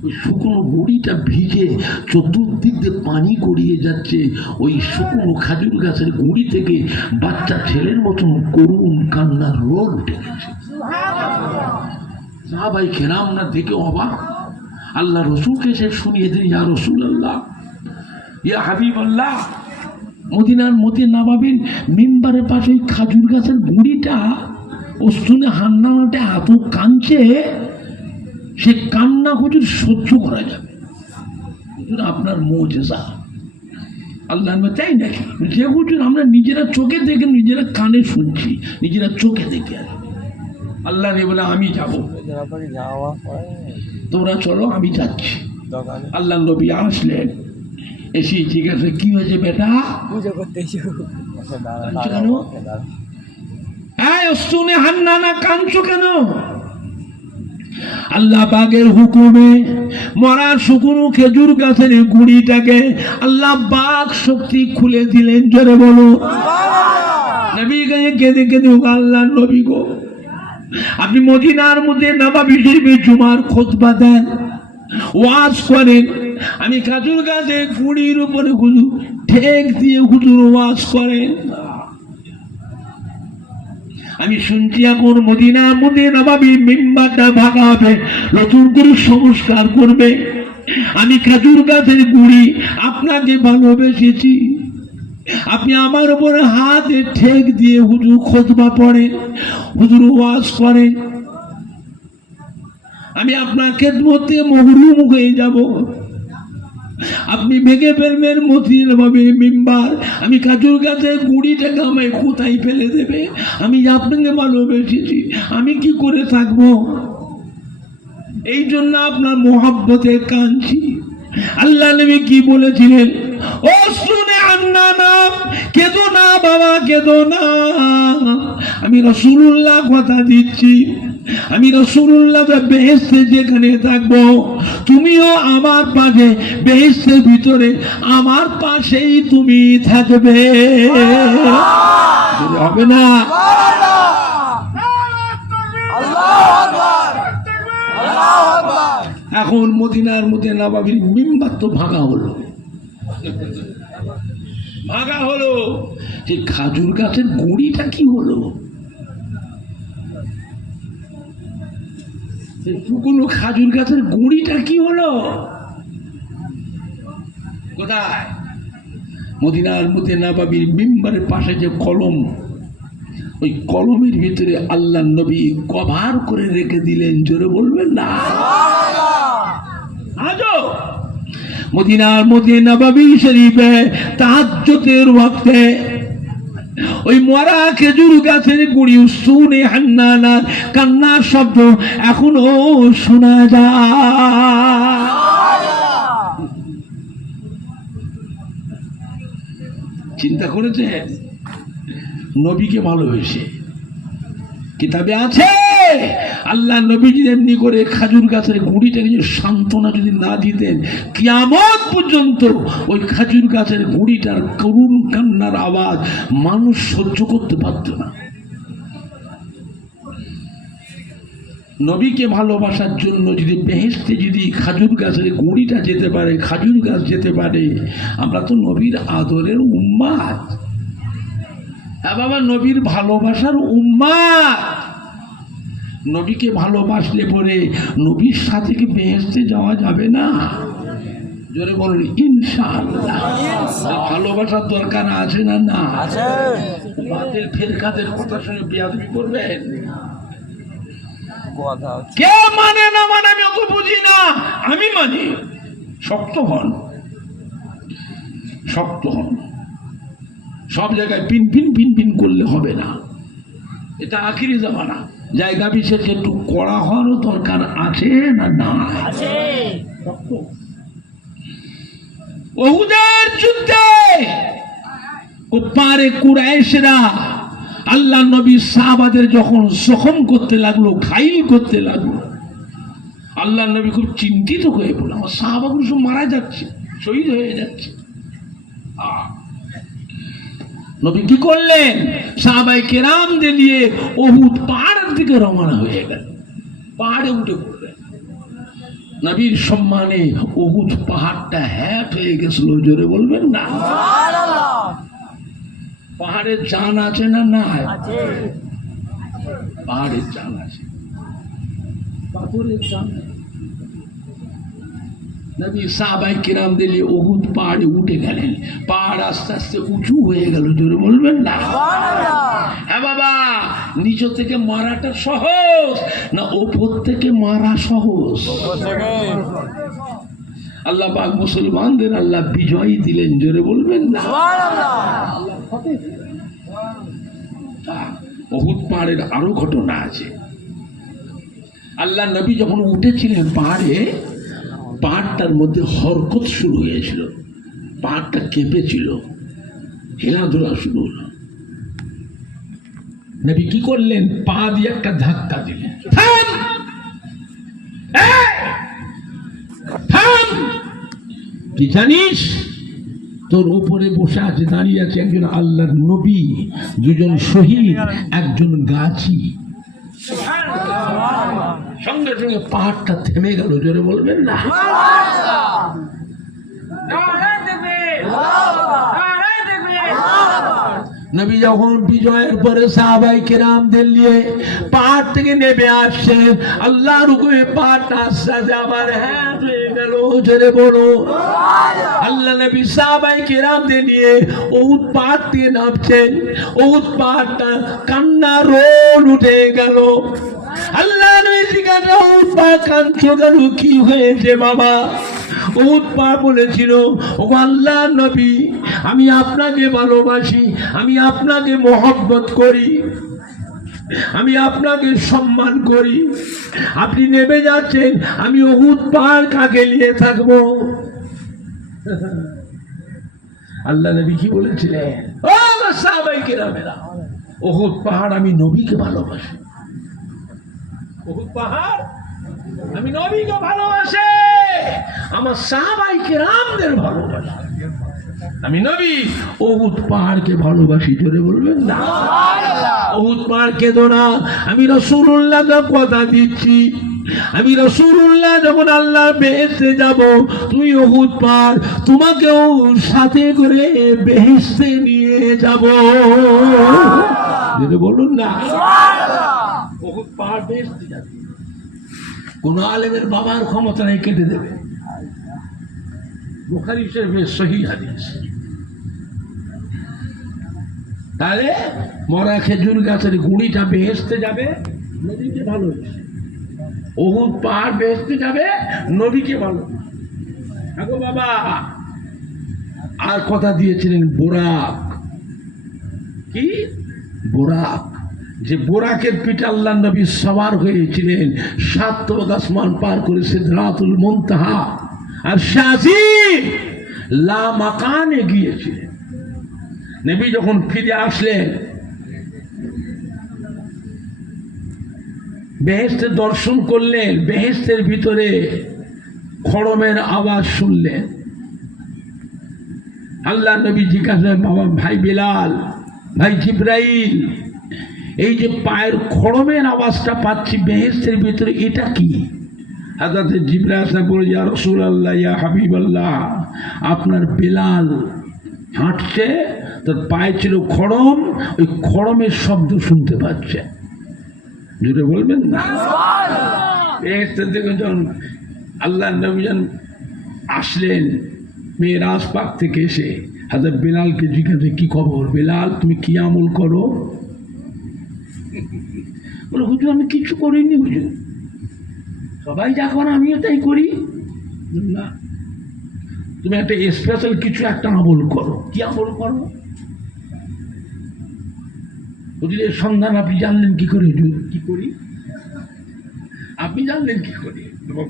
ওই শুকনো গুঁড়িটা ভিজে চতুর্দিক দিয়ে পানি গড়িয়ে যাচ্ছে। ওই শুকনো খাজুর গাছের গুঁড়ি থেকে বাচ্চা ছেলের মতন করুণ কান্নার রোল উঠে গেছে। সাহাবায়ে কেরামরা দেখে অবাক। আল্লাহ রসুলকে এসে শুনিয়ে দিন, ইয়া রাসূলুল্লাহ, ইয়া হাবিবাল্লাহ, মদিনার মধ্যে নববীর মিম্বারের পাশে ওই খাজুর গাছের গুঁড়িটা উস্তুনে হান্নানাটা এত কাঁদছে, সে কান্না হুজুর সহ্য করা যাবে। আপনার মুজিজা আল্লাহ তাই নাকি? যে হুজুর আমরা নিজেরা চোখে দেখে, নিজেরা কানে শুনছি, নিজেরা চোখে দেখে। আল্লাহ রে বলে আমি যাব, তোমরা চলো, আমি যাচ্ছি। আল্লাহ নবী আসলেন, এসে জিজ্ঞাসা কি হয়েছে বেটা, পুজো করতে কেন? উস্তুনে হান্নানা কাঁদছো কেন? আল্লাহ পাকের হুকুমে মরা শুকনো খেজুর গাছের গুঁড়িটাকে আল্লাহ পাক শক্তি খুলে দিলেন। জোরে বলো নবী গায়ে কেঁদে কেঁদে, আল্লাহ নবী গো, আপনি মদিনার মধ্যে নববী শরীফে জুমার খুতবা দেন, ওয়াজ করেন। আমি খেজুর গাছের গুঁড়ির উপরে হুজুর ঠেক দিয়ে হুজুর ওয়াজ করেন। আমি শুনছি এখন মদিনার মধ্যে নববীর মিম্বারটা ভাঙা হবে, নতুন করে সংস্কার করবে। আমি খেজুর গাছের গুঁড়ি আপনাকে ভালোবেসেছি, আপনি আমার উপরে হাতে ঠেক দিয়ে হুজুর খুতবা পড়েন, হুজুর ওয়াজ করেন। আমি আপনার খেদমতে মহরুম হয়ে যাব, আপনি ভেঙে ফেলবেন মদিনার মিম্বার। আমি খেজুর গাছের গুঁড়িটাকে আমায় কোথায় ফেলে দেবে? আমি আপনাকে ভালোবেসেছি, আমি কি করে থাকবো? এই জন্য আপনার মোহাব্বতে কাঁদছি। আল্লাহ নবী কি বলেছিলেন? ও শুনে হান্নানা, কেঁদো না বাবা, কেঁদো না। আমি রাসূলুল্লাহ কথা দিচ্ছি, আমি রাসূলুল্লাহ বেহেশতে যেখানে থাকবো, তুমিও আমার পাশে বেহেশতের ভিতরে আমার পাশেই তুমি থাকবে। হবে না? এখন মদিনার মধ্যে নববীর মিম্বার তো ভাঙা হলো, ভাঙা হলো, সেই খাজুর গাছের গুঁড়িটা কি হলো? শুকনো খাজুর গাছের গুঁড়িটা কি হলো? কোথায়? মদিনার মধ্যে নববীর মিম্বারের পাশে যে কলম, ওই কলমের ভিতরে আল্লাহ নবী কভার করে রেখে দিলেন। জোরে বলবেন না? আজও মদিনার মধ্যে নববী শরীফে তাহাজ্জুদের ওয়াক্তে ওই মরা খেজুর গাছের গুঁড়ি উস্তুনে হান্নানার কান্নার শব্দ এখনো শোনা যায়। চিন্তা করেছে নবীকে ভালোবেসে কিতাবে আছে আল্লাহ নবী যদি এমনি করে খাজুর গাছের গুঁড়িটাকে যদি সান্ত্বনা যদি না দিতেন, কিয়ামত পর্যন্ত ওই খাজুর গাছের গুঁড়িটার করুণ কান্নার আওয়াজ মানুষ সহ্য করতে পারত না। নবীকে ভালোবাসার জন্য যদি বেহেশতে যদি খাজুর গাছের গুঁড়িটা যেতে পারে, খাজুর গাছ যেতে পারে, আমরা তো নবীর আদরের উম্মাত। হ্যাঁ বাবা, নবীর ভালোবাসার উম্মাত। নবীকে ভালোবাসলে পরে নবীর সাথে কি বেহেশতে যাওয়া যাবে না? জোরে বলুন। ইনশাআল্লাহ। ভালোবাসার দরকার আছে না? না আছে। বাতিল ফিরকাদের কথা শুনে বেয়াদবি করবেন? কথা হচ্ছে কে মানে না মানে আমি অত বুঝি না, আমি মানি। শক্ত হন, শক্ত হন। সব জায়গায় পিন পিন পিন পিন করলে হবে না। এটা আখিরি জামানা, জায়গা বিশেষে একটু কড়া হওয়ারও দরকার আছে না? না আছে। শক্ত। উহুদের যুদ্ধে কুফারে কুরাইশরা আল্লাহ নবী সাহাবাদের যখন জখম করতে লাগলো, ঘাইল করতে লাগলো, আল্লাহ নবী খুব চিন্তিত হয়ে পড়ল। আমার সাহাবাগুলো সব মারা যাচ্ছে, শহীদ হয়ে যাচ্ছে। নবী কি করলেন? সাহাবায়ে কেরামদের নিয়ে উহুদ পাহাড়ের দিকে রওনা হয়ে গেল। পাহাড়ে উঠে পড়লেন। নবীর সম্মানে উহুদ পাহাড়টা হ্যাট হয়ে গেছিল। জোরে বলবেন না? পাহাড়ের জান আছে না? না আছে। পাহাড়ের জান আছে, পাথরের জান আছে। নবী সাহাবায়ে কেরামদের নিয়ে উহুদ পাহাড়ে উঠে গেলেন। পাহাড় আস্তে আস্তে উঁচু হয়ে গেল। জোরে বলবেন না? হ্যাঁ বাবা, নিচ থেকে মারাটা সহজ না ওপর থেকে মারা সহজ? আল্লাহ পাক মুসলমানদের আল্লাহ বিজয় দিলেন। জোরে বলবেন না? উহুদ পাহাড়ের আরো ঘটনা আছে। আল্লাহ নবী যখন উঠেছিলেন পাহাড়ে, পাহাড়টার মধ্যে হরকত শুরু হয়েছিল, পাহাড়টা কেঁপেছিল, হেলাধুলা শুরু হলো। নবী কি করলেন? পা দিয়ে একটা ধাক্কা দিলেন। থাম! এই! থাম! কি জানিস? তোর উপরে বসে আছে, দাঁড়িয়ে আছে একজন আল্লাহর নবী, দুজন শহীদ, একজন গাজী। সঙ্গে সঙ্গে পাহাড়টা থেমে গেল। জোরে বলবেন না? নবী যখন বিজয়ের পরে সাহাবায়ে কেরামদের নিয়ে পাহাড় থেকে নেমে আসছে, আল্লাহর হুকুমে পাহাড়টা আস্তে আস্তে আবার হ্যাঁ হয়ে গেল। জোরে বলো। আল্লাহ নবী সাহাবায়ে কেরামদের নিয়ে উহুদ পাহাড় থেকে নামছেন। উহুদ পাহাড়টা কান্না রোল উঠে গেল। আল্লাহ নবী জিজ্ঞাসা, উহুদ পাহাড় কাঁদছো কেন? কি হয়েছে বাবা? উহুদ পাহাড় বলেছিল, ও আল্লাহ নবী, আমি আপনাকে ভালোবাসি, আমি আপনাকে মহব্বত করি, আমি আপনাকে সম্মান করি। আপনি নেমে যাচ্ছেন, আমি উহুদ পাহাড় কাকে নিয়ে থাকবো? আল্লাহ নবী কি বলেছিলেন? ও আমার সাহাবায়ে কেরামেরা, উহুদ পাহাড় আমি নবীকে ভালোবাসি। উহুদ পাহাড় আমি নবীকে ভালোবাসি, আমার সাহাবায়ে কেরামদের ভালোবাসি। আমি নবী উহুদ পাহাড়কে ভালোবাসি। জোরে বলবেন না? উহুদ পাহাড় কেঁদো না, আমি রাসূলুল্লাহকে কথা দিচ্ছি, আমি রাসূলুল্লাহ যখন আল্লাহর বেহেশতে যাব, তুমি উহুদ পাহাড়, তোমাকেও সাথে করে বেহেশতে নিয়ে যাব। জোরে বলুন না? উহুদ পাহাড় বেহেশতে যাবে। কোন আলেমের বাবার ক্ষমতা নেই কেটে দেবে। বুখারী শরীফের সহিহ হাদিস। তাহলে মরা খেজুর গাছের গুঁড়িটা বেহেশতে যাবে, নবীকে ভালোবাসে। উহুদ পাহাড় বেহেশতে যাবে, নবীকে ভালোবাসে। আগো বাবা, আর কথা দিয়েছিলেন বোরাক। কি বোরাক? যে বোরাকের পিঠে আল্লাহ নবী সওয়ার হয়েছিলেন, 7 তবক আসমান পার করে সিদরাতুল মুনতাহা আর শাজিম লা মাকানে গিয়েছিলেন। নবী যখন ফিরে আসলেন, বেহেশতের দর্শন করলেন, বেহেশতের ভিতরে খড়মের আওয়াজ শুনলেন। আল্লাহ নবী জিজ্ঞাসা, বাবা ভাই বিলাল, ভাই জিবরাইল, এই যে পায়ের খড়মের আওয়াজটা পাচ্ছি বেহেশতের ভিতরে, এটা কি? হযরত জিবরাইল আসা বলে, ইয়া রাসূলুল্লাহ, ইয়া হাবিবাল্লাহ, আপনার বিলাল হাঁটছে, তার পায়ে ছিল খড়ম, ওই খড়মের শব্দ শুনতে পাচ্ছে। জোরে বলবেন না? বেহেশতের থেকে যখন আল্লাহ নবী আসলেন, মেরাজ পাক থেকে এসে হযরত বেলালকে জিজ্ঞাসা, কি খবর বেলাল, তুমি কি আমল করো? বলে, হুজুর আমি কিছু করিনি হুজুর, সবাই যা করে আমিও তাই করি। না, তুমি একটা স্পেশাল কিছু একটা আমল করো। কি আমল করো? হুজুর এর সন্ধান আপনি জানলেন কি করে? হুজুর কি করি? আপনি জানলেন কি করে?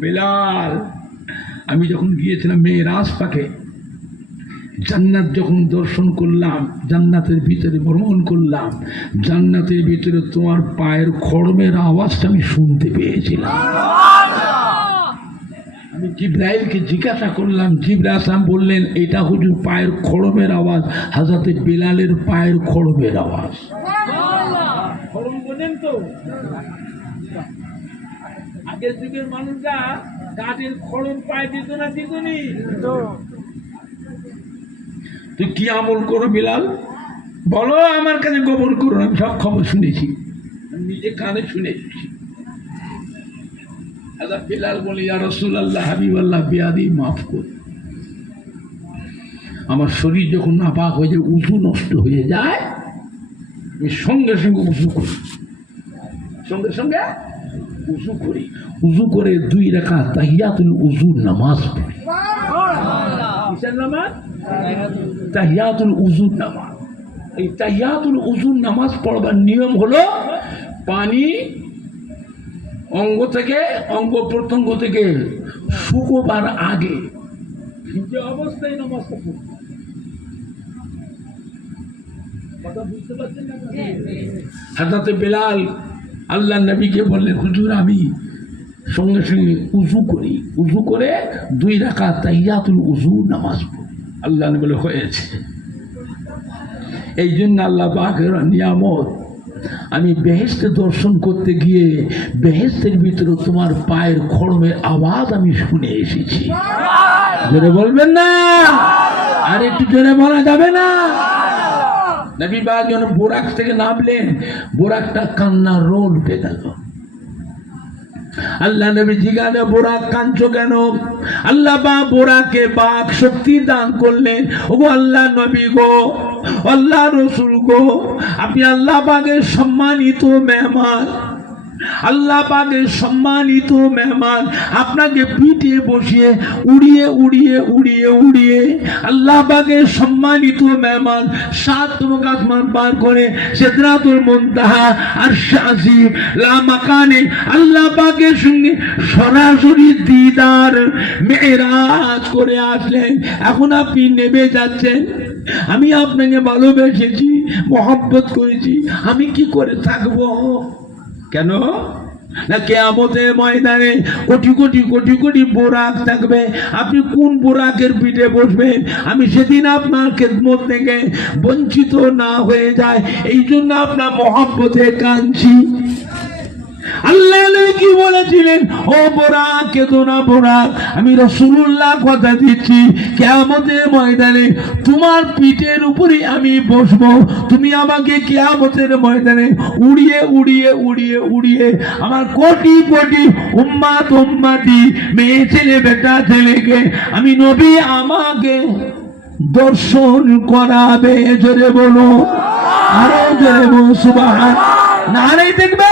বেলাল, আমি যখন গিয়েছিলাম মেরাজ পাকে, জান্নাত যখন দর্শন করলাম, জান্নাতের ভিতরে ভ্রমণ করলাম, জান্নাতের ভিতরে তোমার পায়ের খড়মের আওয়াজটা আমি শুনতে পেয়েছিলাম। আমি জিবরাইলকে জিজ্ঞাসা করলাম, জিবরাইল আসলাম বললেন, এটা হুজুর পায়ের খড়মের আওয়াজ, হযরতে বেলালের পায়ের খড়মের আওয়াজ। খড়ম বলেন তো, আগের যুগের মানুষরা কাঠের খড়ম পায়ে দিত না, দিত নি? তুই কি আমল করো বেলাল? বলো, আমার কাছে গোপন করো, আমি সব খবর শুনেছি, আমি নিজে কানে শুনেছি। বেলাল বলে, ইয়া রাসূলুল্লাহ, হাবিবাল্লাহ, বেয়াদি মাফ কর, আমার শরীর যখন নাপাক হয়ে যায়, উযু নষ্ট হয়ে যায়, আমি সঙ্গে সঙ্গে উযু করি, সঙ্গে সঙ্গে উযু করি, উযু করে 2 রাকাত তাহিয়াতুল উযুর নামাজ পড়ি। কিসের নামাজ? তাহিয়াতুল উযুর নামাজ। এই তাহিয়াতুল উযুর নামাজ পড়বার নিয়ম হলো, পানি অঙ্গ থেকে, অঙ্গ প্রত্যঙ্গ থেকে শুকোবার আগে ভিজে অবস্থায় নামাজটা পড়তে। কথা বুঝতে পারছেন না? হযরত বেলাল আল্লাহ নবীকে বললেন, হুজুর আমি সঙ্গে সঙ্গে উযু করি, উযু করে 2 রাকাত তাহিয়াতুল উযুর নামাজ পড়ি। আল্লাহ বলে, হয়েছে। এই জন্য আল্লাহ পাকের নিয়ামত, আমি বেহেশতে দর্শন করতে গিয়ে বেহেশতের ভিতরে তোমার পায়ের খড়মের আওয়াজ আমি শুনে এসেছি। জোরে বলবেন না? আর একটু জোরে বলা যাবে না? নবী পাক যখন বোরাক থেকে নামলেন, বোরাকটা কান্নার রোল উঠে গেল। আল্লাহ নবী জিজ্ঞাসা, বোরাক কাঁদছো কেন? আল্লাহ পাক বোরাকে বাক শক্তি দান করলেন। ওগো আল্লাহ নবী গো, আল্লাহ রসুল গো, আপনি আল্লাহ পাকের সম্মানিত মেহমান, আল্লাহ পাকের সম্মানিত মেহমান, আপনাকে পিঠে বসিয়ে উড়িয়ে উড়িয়ে উড়িয়ে উড়িয়ে আল্লাহ পাকের সম্মানিত মেহমান 7 আসমান পার করে সিদরাতুল মুনতাহা আরশ আজিম লা মাকানে আল্লাহ পাকের সঙ্গে সরাসরি দিদার মেরাজ করে আসলেন। এখন আপনি নেমে যাচ্ছেন, আমি আপনাকে ভালোবেসেছি, মহব্বত করেছি, আমি কি করে থাকবো? কেন না, কিয়ামতের ময়দানে কোটি কোটি কোটি কোটি বোরাক থাকবে, আপনি কোন বোরাকের পিঠে বসবেন? আমি সেদিন আপনার খেদমত থেকে বঞ্চিত না হয়ে যায়, এই জন্য আপনার মহব্বতে কাঁদছি। আল্লাহ কি বলেছিলেন, ও বোরাক কেঁদো না বোরাক, আমি রাসূলুল্লাহ কথা দিচ্ছি, কিয়ামতের ময়দানে তোমার পিঠের উপরে আমি বসবো, তুমি আমাকে কিয়ামতের ময়দানে উড়িয়ে উড়িয়ে উড়িয়ে উড়িয়ে আমার কোটি কোটি উম্মাত উম্মাতি মেয়ে ছেলে বেটা ছেলেকে আমি নবী আমাকে দর্শন করাবে। জোরে বলো, আরো জোরে বলো সুবহান। নারাই দেখবে,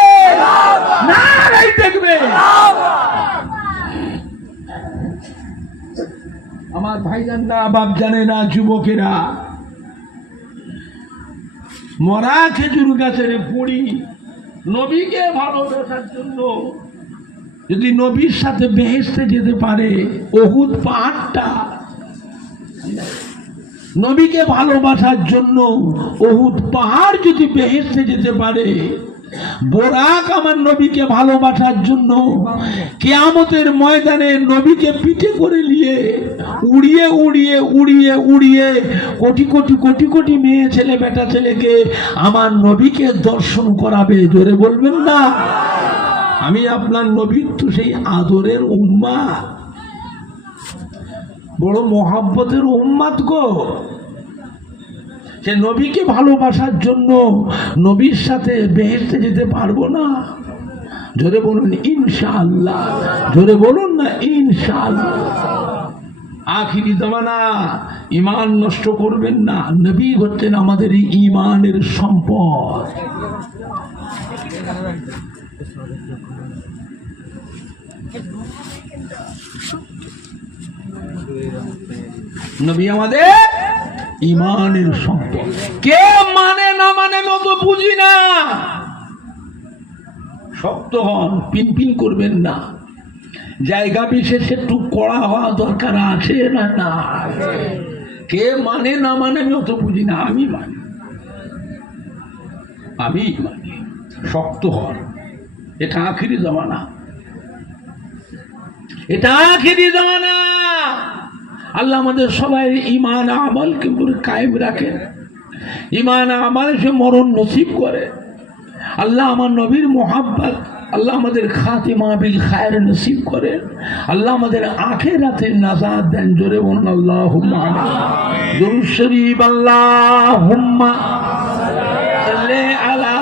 নারাই দেখবে। আমার ভাইজানরা, বাপ জানে না, যুবকেরা, মরা খেজুর গাছের পুরি নবীকে ভালোবাসার জন্য যদি নবীর সাথে বেহেশতে যেতে পারে, উহুদ পাহাড়টা নবীকে ভালোবাসার জন্য উহুদ পাহাড় যদি বেহেশতে যেতে পারে, বোরাক আমার নবীকে ভালোবাসার জন্য কিয়ামতের ময়দানে নবীকে পিঠে করে নিয়ে উড়িয়ে উড়িয়ে উড়িয়ে উড়িয়ে কোটি কোটি কোটি কোটি মেয়ে ছেলে বেটা ছেলেকে আমার নবীকে দর্শন করাবে। জোরে বলবেন না? আমি আপনার নবীর তো সেই আদরের উম্মাত, বড় মহব্বতের উম্মাত গো। সে নবীকে ভালোবাসার জন্য নবীর সাথে বেহেশতে যেতে পারবো না। জোরে বলুন ইনশাআল্লাহ, জোরে বলুন না ইনশাআল্লাহ। আখিরি জামানা, ঈমান নষ্ট করবেন না। নবী হচ্ছেন আমাদের এই ঈমানের সম্পদ। নবী আমাদের ঈমানের সম্পদ। কে মানে না মানে আমি অত বুঝি না। শক্ত হন, পিনপিন করবেন না। জায়গা বিশেষে একটু কড়া হওয়া দরকার আছে না? না, কে মানে না মানে আমি অত বুঝি না। আমি মানি, আমি মানি। শক্ত হন, এটা আখিরি জামানা, এটা আখিরি জামানা। আল্লাহ আমাদের সবাই ঈমান আমলকে পুরো কায়েম রাখেন। ঈমান আমল সে মরণ নসিব করে। আল্লাহ আমার নবীর মোহাব্বত, আল্লাহ আমাদের খাতিমা বিল খায়ের নসিব করে। আল্লাহ আমাদের আখিরাতের নাজাত দেন। জোরে বলুন আল্লাহুম্মা আমিন। দুরূদ শরীফ আল্লাহুম্মা সাল্লি আলা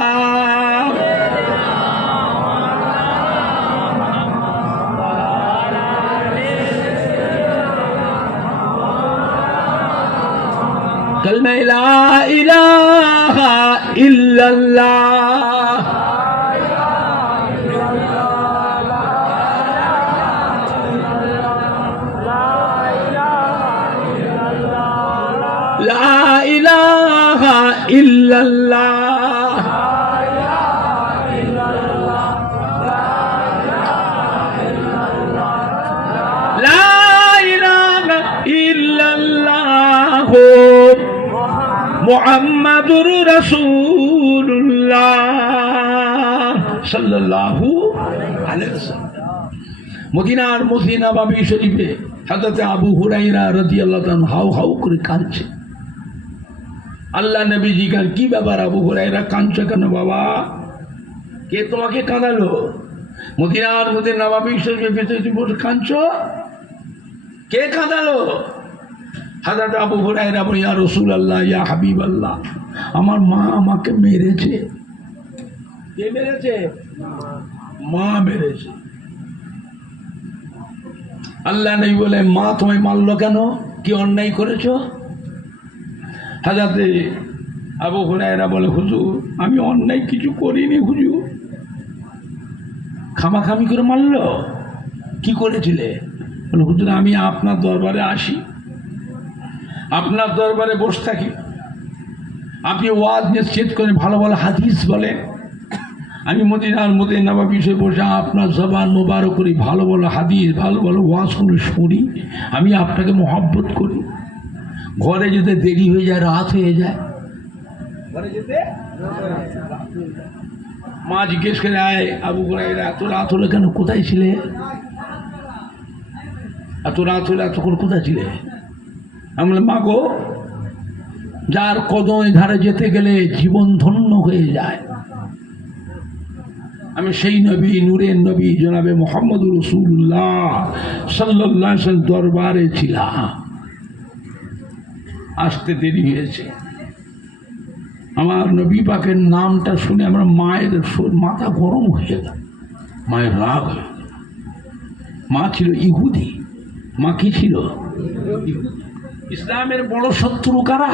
কালমা লা ইলাহা ইল্লাল্লাহ। লা ইলাহা ইল্লাল্লাহ। লা ইলাহা ইল্লাল্লাহ মুহাম্মাদুর রাসূলুল্লাহ সাল্লাল্লাহু আলাইহি ওয়াসাল্লাম। মদিনার মসজিদ নববী শরীফে হযরত আবু হুরায়রা রাদিয়াল্লাহু তাআলা হাউ হাউ করে কাঁদছে। আল্লাহ নবী জিজ্ঞাসা, কি ব্যাপার আবু হুরায়রা, কাঁদছো কেন বাবা? কে তোমাকে কাঁদালো? মদিনার মধ্যে নববী শরীফে ভেতরে বসে কাঁদছো, কে কাঁদালো? হযরত আবু হুরায়রা বলে, ইয়া রাসূলুল্লাহ, ইয়া হাবিবাল্লাহ, আমার মা আমাকে মেরেছে। কে মেরেছে? মা মেরেছে। আল্লাহ নবী বলে, মা তোমায় মারলো কেন? কি অন্যায় করেছো? হযরত আবু হুরায়রা বলে, হুজুর আমি অন্যায় কিছু করিনি হুজুর। খামাখামি করে মারলো? কি করেছিলে? বলে, হুজুর আমি আপনার দরবারে আসি, আপনার দরবারে বসে থাকি, আপনি ওয়াজ নিশ্চিত করে ভালো ভালো হাদিস বলে, আমি মদিনার মধ্যে নববী শরীফে বসে আপনার জবান মোবারক করি, ভালো ভালো হাদিস ভালো ভালো ওয়াজ করে শুনি, আমি আপনাকে মহব্বত করি। ঘরে যেতে দেরি হয়ে যায়, রাত হয়ে যায়, ঘরে যেতে মা জিজ্ঞেস করে, আয় আবু হুরায়রা, এত রাত হলে কেন? কোথায় ছিলে? এত রাত হলে এতক্ষণ কোথায় ছিলে? আমি বললাম, মা গো, যার কদমের ধারে যেতে গেলে জীবন ধন্য হয়ে যায়, আমি সেই নবী, নূরের নবী জনাবে মুহাম্মদুর রাসূলুল্লাহ সাল্লাল্লাহু আলাইহি ওয়াসাল্লাম দরবারে ছিলাম। আসতে দেরি হয়েছে। আমার নবী পাকের নামটা শুনে আমার মায়ের মাথা গরম হয়ে গেল, মায়ের রাগ হয়ে গেল। মা ছিল ইহুদি। মা কি ছিল? ইসলামের বড় শত্রু কারা?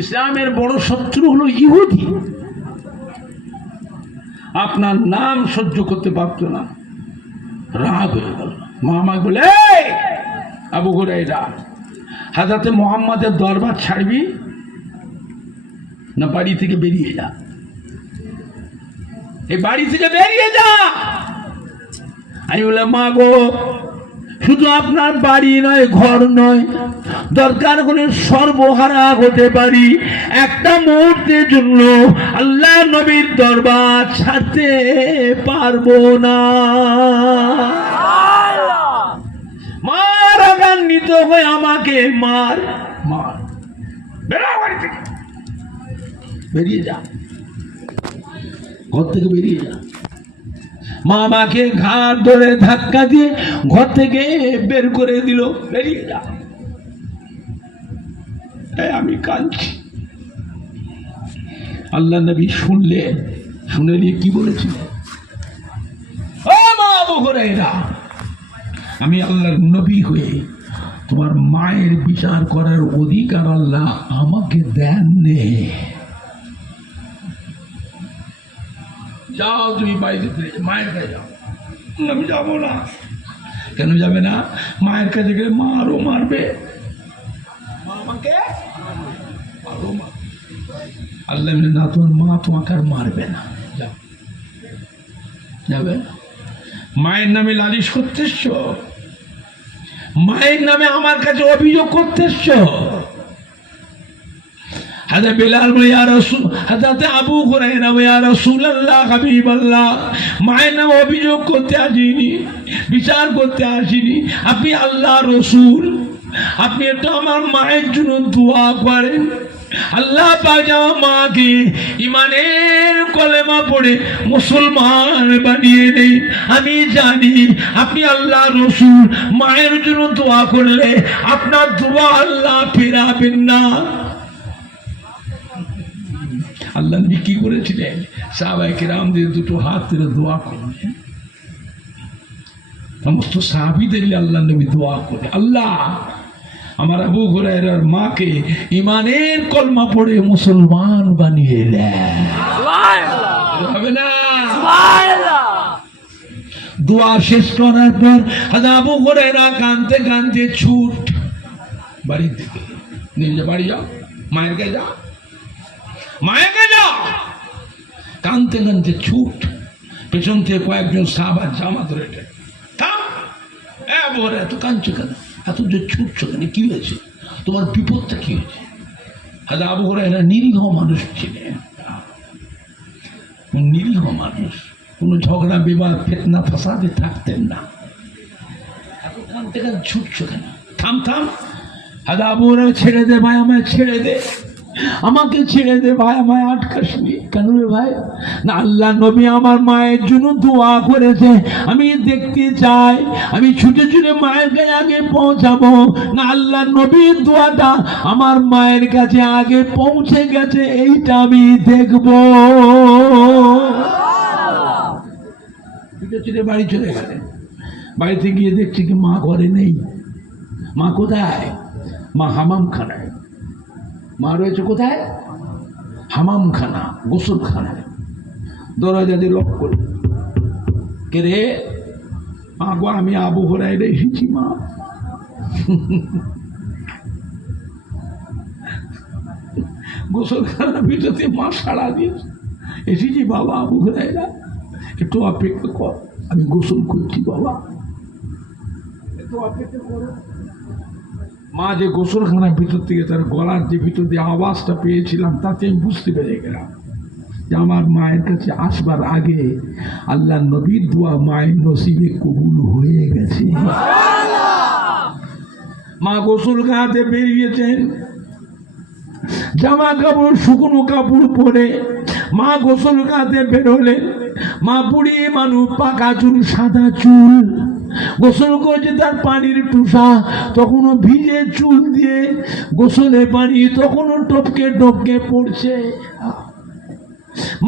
ইসলামের বড় শত্রু হলো ইহুদি। আপনার নাম সহ্য করতে পারত না, রাগ হয়ে গেল। মা আমাকে বলে, এই আবু হুরায়রা, হযরত মুহাম্মাদের দরবার ছাড়বি না বাড়ি থেকে বেরিয়ে যা? এই বাড়ি থেকে বেরিয়ে যা। আমি বললাম, মা গো, শুধু আপনার বাড়ি নয়, ঘর নয়, দরকার হলে সর্বহারা হতে পারি, একটা মুহূর্তের জন্য আল্লাহ নবীর দরবার ছাড়তে পারবো না। মা রাগান্বিত হয়ে আমাকে মার মার, বেরো বাড়ি থেকে, বেরিয়ে যা, ঘর থেকে বেরিয়ে যা। মা আমাকে ঘাড় ধরে ধাক্কা দিয়ে ঘর থেকে বের করে দিল, বেরিয়ে যা। আমি কাঁদছি। আল্লাহ নবী শুনলেন, শুনে নিয়ে কি বলেছিল? ও মা আবু হুরায়রা, আমি আল্লাহর নবী হয়ে তোমার মায়ের বিচার করার অধিকার আল্লাহ আমাকে দেন নে। যাও তুমি বাইরে ফিরে মায়ের কাছে যাও। আমি যাবো না। কেন যাবে না? মায়ের কাছে গেলে মা আরো মারবে, মা আমাকে আরো মারবে। আল্লাহ না, তোমার মা তোমাকে আর মারবে না, যাও। যাবে? মায়ের নামে লালিশ করতেছ, মায়ের নামে আমার কাছে অভিযোগ করতেছ। হাজরত বেলাল বলে ইয়া রাসূল, হযরত আবু হুরায়রা বলে ইয়া রাসূলুল্লাহ হাবিবাল্লাহ, মায়ের নামে অভিযোগ করতে আসিনি, বিচার করতে আসিনি। আপনি আল্লাহ রসুল, আপনি একটু আমার মায়ের জন্য দোয়া করেন। আল্লাহ পাক আমার মাকে ইমানের কলেমা পড়ে মুসলমান বানিয়ে নেই। আমি জানি আপনি আল্লাহ রসুল, মায়ের জন্য দোয়া করলে আপনার দোয়া আল্লাহ ফেরাবেন না। আল্লাহ নবী কি করেছিলেন? সাহাবায়ে কেরামদের দুটো হাত তুলে দোয়া করলেন। সমস্ত সাহাবীদের আল্লাহ নবী দোয়া করে, আল্লাহ আমার আবু হুরায়রার মাকে ইমানের কলমা পড়ে মুসলমান বানিয়ে দেন। হবে না? দোয়া শেষ করার পর আবু হুরায়রা কাঁদতে কাঁদতে ছুট বাড়ির দিকে। নিজে বাড়ি যাও, মায়ের কাছে যাও, মায়ের কাছে যাও। কাঁদতে কাঁদতে ছুট। পেছন থেকে কয়েকজন সাহাবা জামা ধরে থাম, আবু হুরায়রা এত কাঁদছো কেন, এত যে ছুটছো কেন, কি হয়েছে, তোমার বিপদটা কি হয়েছে? আবু হুরায়রা নিরীহ মানুষ ছিলেন, নিরীহ মানুষ, কোনো ঝগড়া বিবাদ ফিতনা ফাসাদে থাকতেন না। এত কাঁদতে কাঁদতে ছুটছো কেন, থাম থাম। আবু হুরায়রা ছেড়ে দে ভাই, আমায় ছেড়ে দে, আমাকে ছেড়ে দে ভাই, আমায় আটকাসনি। কেন রে ভাই? না, আল্লাহ নবী আমার মায়ের জন্য দোয়া করেছে, আমি দেখতে চাই, আমি ছুটে ছুটে মায়ের কাছে আগে পৌঁছাবো। না, আল্লাহ নবীর দোয়াটা আমার মায়ের কাছে আগে পৌঁছে গেছে, এইটা আমি দেখবো। ছুটে ছুটে বাড়ি চলে গেলেন। বাড়িতে গিয়ে দেখছি কি মা ঘরে নেই। মা কোথায়? মা হামামখানায়। মা রয়েছে কোথায়? হামামখানা, গোসলখানায়। দরজা দিয়ে লক করে, কে রে? মা গো, আমি আবু হুরায়রা এসেছি মা। গোসলখানার ভিতরে মা সাড়া দিয়েছে, এসেছি বাবা আবু হুরায়রা, একটু অপেক্ষা কর, আমি গোসল করছি বাবা, একটু অপেক্ষা করো। মা যে গোসলখানার ভিতর থেকে তার গলার যে ভিতর দিয়ে আওয়াজটা পেয়েছিলাম, তাতে আমি বুঝতে পেরে গেলাম যে আমার মায়ের কাছে আসবার আগে আল্লাহ নবীর দোয়া মায়ের নসিবে কবুল হয়ে গেছে। মা গোসলখানাতে বেরিয়েছেন, জামা কাপড় শুকনো কাপড় পরে মা গোসলখানাতে বেরোলেন। মা বুড়ি মানুষ, পাকা চুল, সাদা চুল, গোসল করছে, তার পানির টুসা তখনও ভিজে, চুল দিয়ে গোসলে পানি তখনও টপকে টপকে পড়ছে।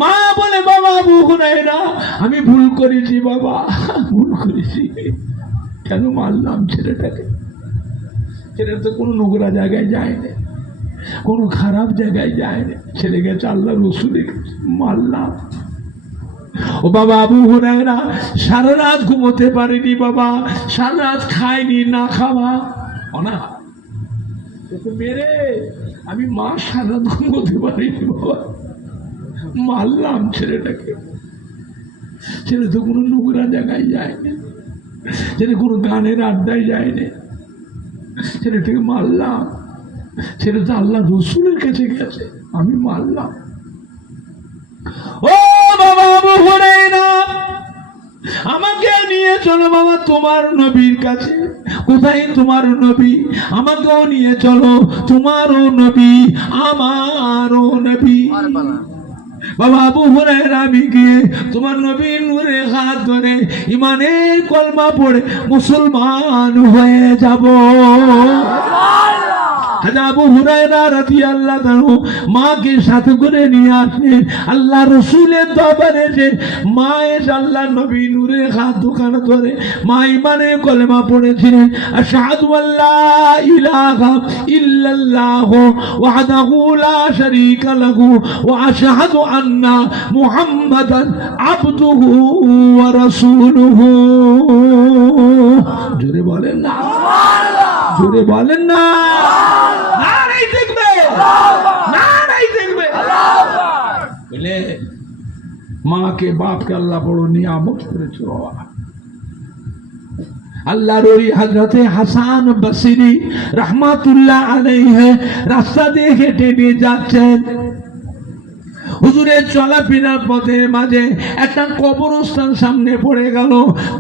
মা বলে, বাবা আবু হুরায়রা, আমি ভুল করেছি বাবা, ভুল করেছি। কেন মারলাম ছেলেটাকে? ছেলে তো কোনো নোংরা জায়গায় যায়নি, কোনো খারাপ জায়গায় যায়নি, ছেলে গেছে আল্লাহ রসুলের কাছে, মারলাম। ও বাবা আবু হুরায়রা সারা রাত ঘুমোতে পারেনি বাবা, সারা রাত খায়নি, না খাওয়া না মেরে আমি মা সারা রাত ঘুমোতে পারিনি বাবা, মারলাম ছেলেটাকে। ছেলে তো কোনো নোংরা জায়গায় যায়নি, ছেলে কোনো গানের আড্ডায় যায়নি, ছেলেটাকে মারলাম। ছেলে তো আল্লাহ রসুলের কাছে গেছে, আমি মারলাম। ও বাবা আবু হুরায়রা, আমাকে নিয়ে চলো বাবা তোমার নবীর কাছে। কোথায় তোমার নবী? আমাকেও নিয়ে চলো, তোমারও নবী আমারও নবী। বাবা আবু হুরায়রা, আমি গিয়ে তোমার নবীর নূরে হাত ধরে ইমানের কলমা পড়ে মুসলমান হয়ে যাব। হযরত আবু হুরায়রা রাদিয়াল্লাহু আনহু মাকে সাথে করে নিয়ে আসলেন আল্লাহ রাসূলের দরবারে। যে মা এসে আল্লাহ নবী নূরের হাত দুখানা ধরে মা ইমানে কলেমা পড়েছিলেন, আশহাদু আল্লা ইলাহা ইল্লাল্লাহু ওয়াহদাহু লা শারীকা লাহু ওয়া আশহাদু আন্না মুহাম্মাদান আবদুহু ওয়া রাসূলুহু। জোরে বলেন না সুবহানাল্লাহ, জোরে বলেন না নারায়ে তাকবীর, নারায়ে তাকবীর। বলে মাকে বাপকে আল্লাহ বড় নিয়ামত করেছে বাবা। আল্লাহর ওই হযরতে হাসান বসরি রাহমাতুল্লাহ আলাইহি রাস্তা দিয়ে হেঁটে নিয়ে যাচ্ছেন। হুজুরের চলাফেরার পথের মাঝে একটা কবরস্থান সামনে পড়ে গেল।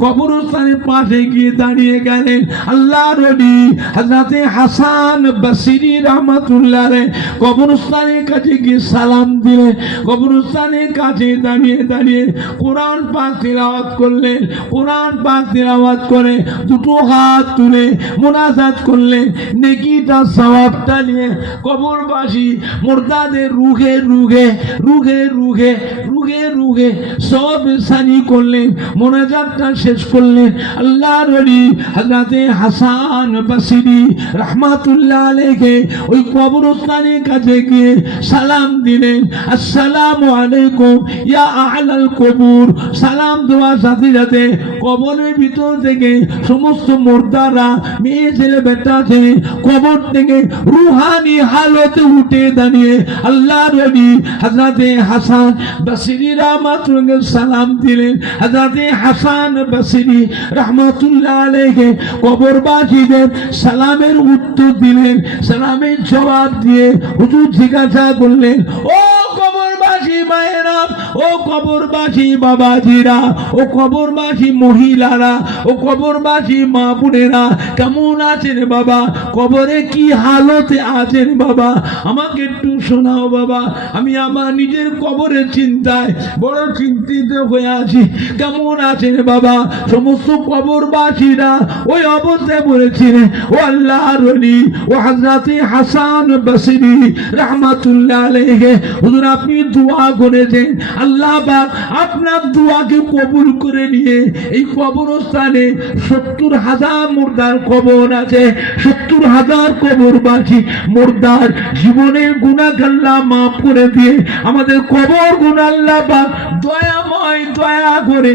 কবরস্থানের পাশে গিয়ে দাঁড়িয়ে গেলেন আল্লাহর ওলি হযরতে হাসান বসরি রাহমাতুল্লাহ আলাইহি। কবরস্থানের কাছে গিয়ে সালাম দিলেন। কবরস্থানের কাছে দাঁড়িয়ে দাঁড়িয়ে কোরআন পাক তিলাওয়াত করলেন। কোরআন পাক তিলাওয়াত করে দুটো হাত তুলে মুনাজাত করলেন। নেকিটা সওয়াবটা নিয়ে কবরবাসী মুর্দাদের রুহে রুহে রুহে রুহে রুহে রুহে সব সানি করলেন। মোনাজাতটা শেষ করলেন। আল্লাহর ওলি হযরতে হাসান বসরি রাহমাতুল্লাহ আলাইহি ওই কবরস্থানের কাছে গিয়ে সালাম দিলেন, আসসালামু আলাইকুম ইয়া আহলাল কবর। সালাম দেওয়ার সাথে সাথে কবরের ভিতর থেকে সমস্ত মুর্দারা মেয়ে ছেলে বেটা ছেলে কবর থেকে রুহানি হালতে উঠে দাঁড়িয়ে আল্লাহর ওলি হযরতে হাসান বসরি রাহমাতুল্লাহ সালাম দিলেন। হযরতে হাসান বসরি রাহমাতুল্লাহ আলাইহি কবরবাসীদের সালামের উত্তর দিলেন। সালামের জবাব দিয়ে হুজুর জিজ্ঞাসা করলেন, ও কবরবাসী মায়েরা, ও কবরবাসী বাবাজিরা, ও কবরবাসী মহিলারা, ও কবরবাসী মা বোনেরা, কেমন আছেন বাবা? কবরে কি হালতে আছেন বাবা? আমাকে একটু শোনাও বাবা। আমি আমার নিজের কবরের চিন্তায় বড় চিন্তিত হয়ে আছি। কেমন আছেন বাবা? সমস্ত কবরবাসীরা ওই অবস্থায় বলেছিলেন, ও আল্লাহর ওলি ও হযরতে হাসান বসরি রাহমাতুল্লাহ আলাইহি, হুজুর আপনি দোয়া করেছেন, আল্লাহ পাক আপনার দোয়াকে কবুল করে নিয়ে এই কবরস্থানে ৭০,০০০ মুর্দার কবর আছে। ৭০,০০০ কবরবাসী মুর্দার জীবনের গুনাহ আল্লাহ মাফ করে দিয়ে আমাদের কবর গুনাহ আল্লাহ পাক দয়াময় দয়া করে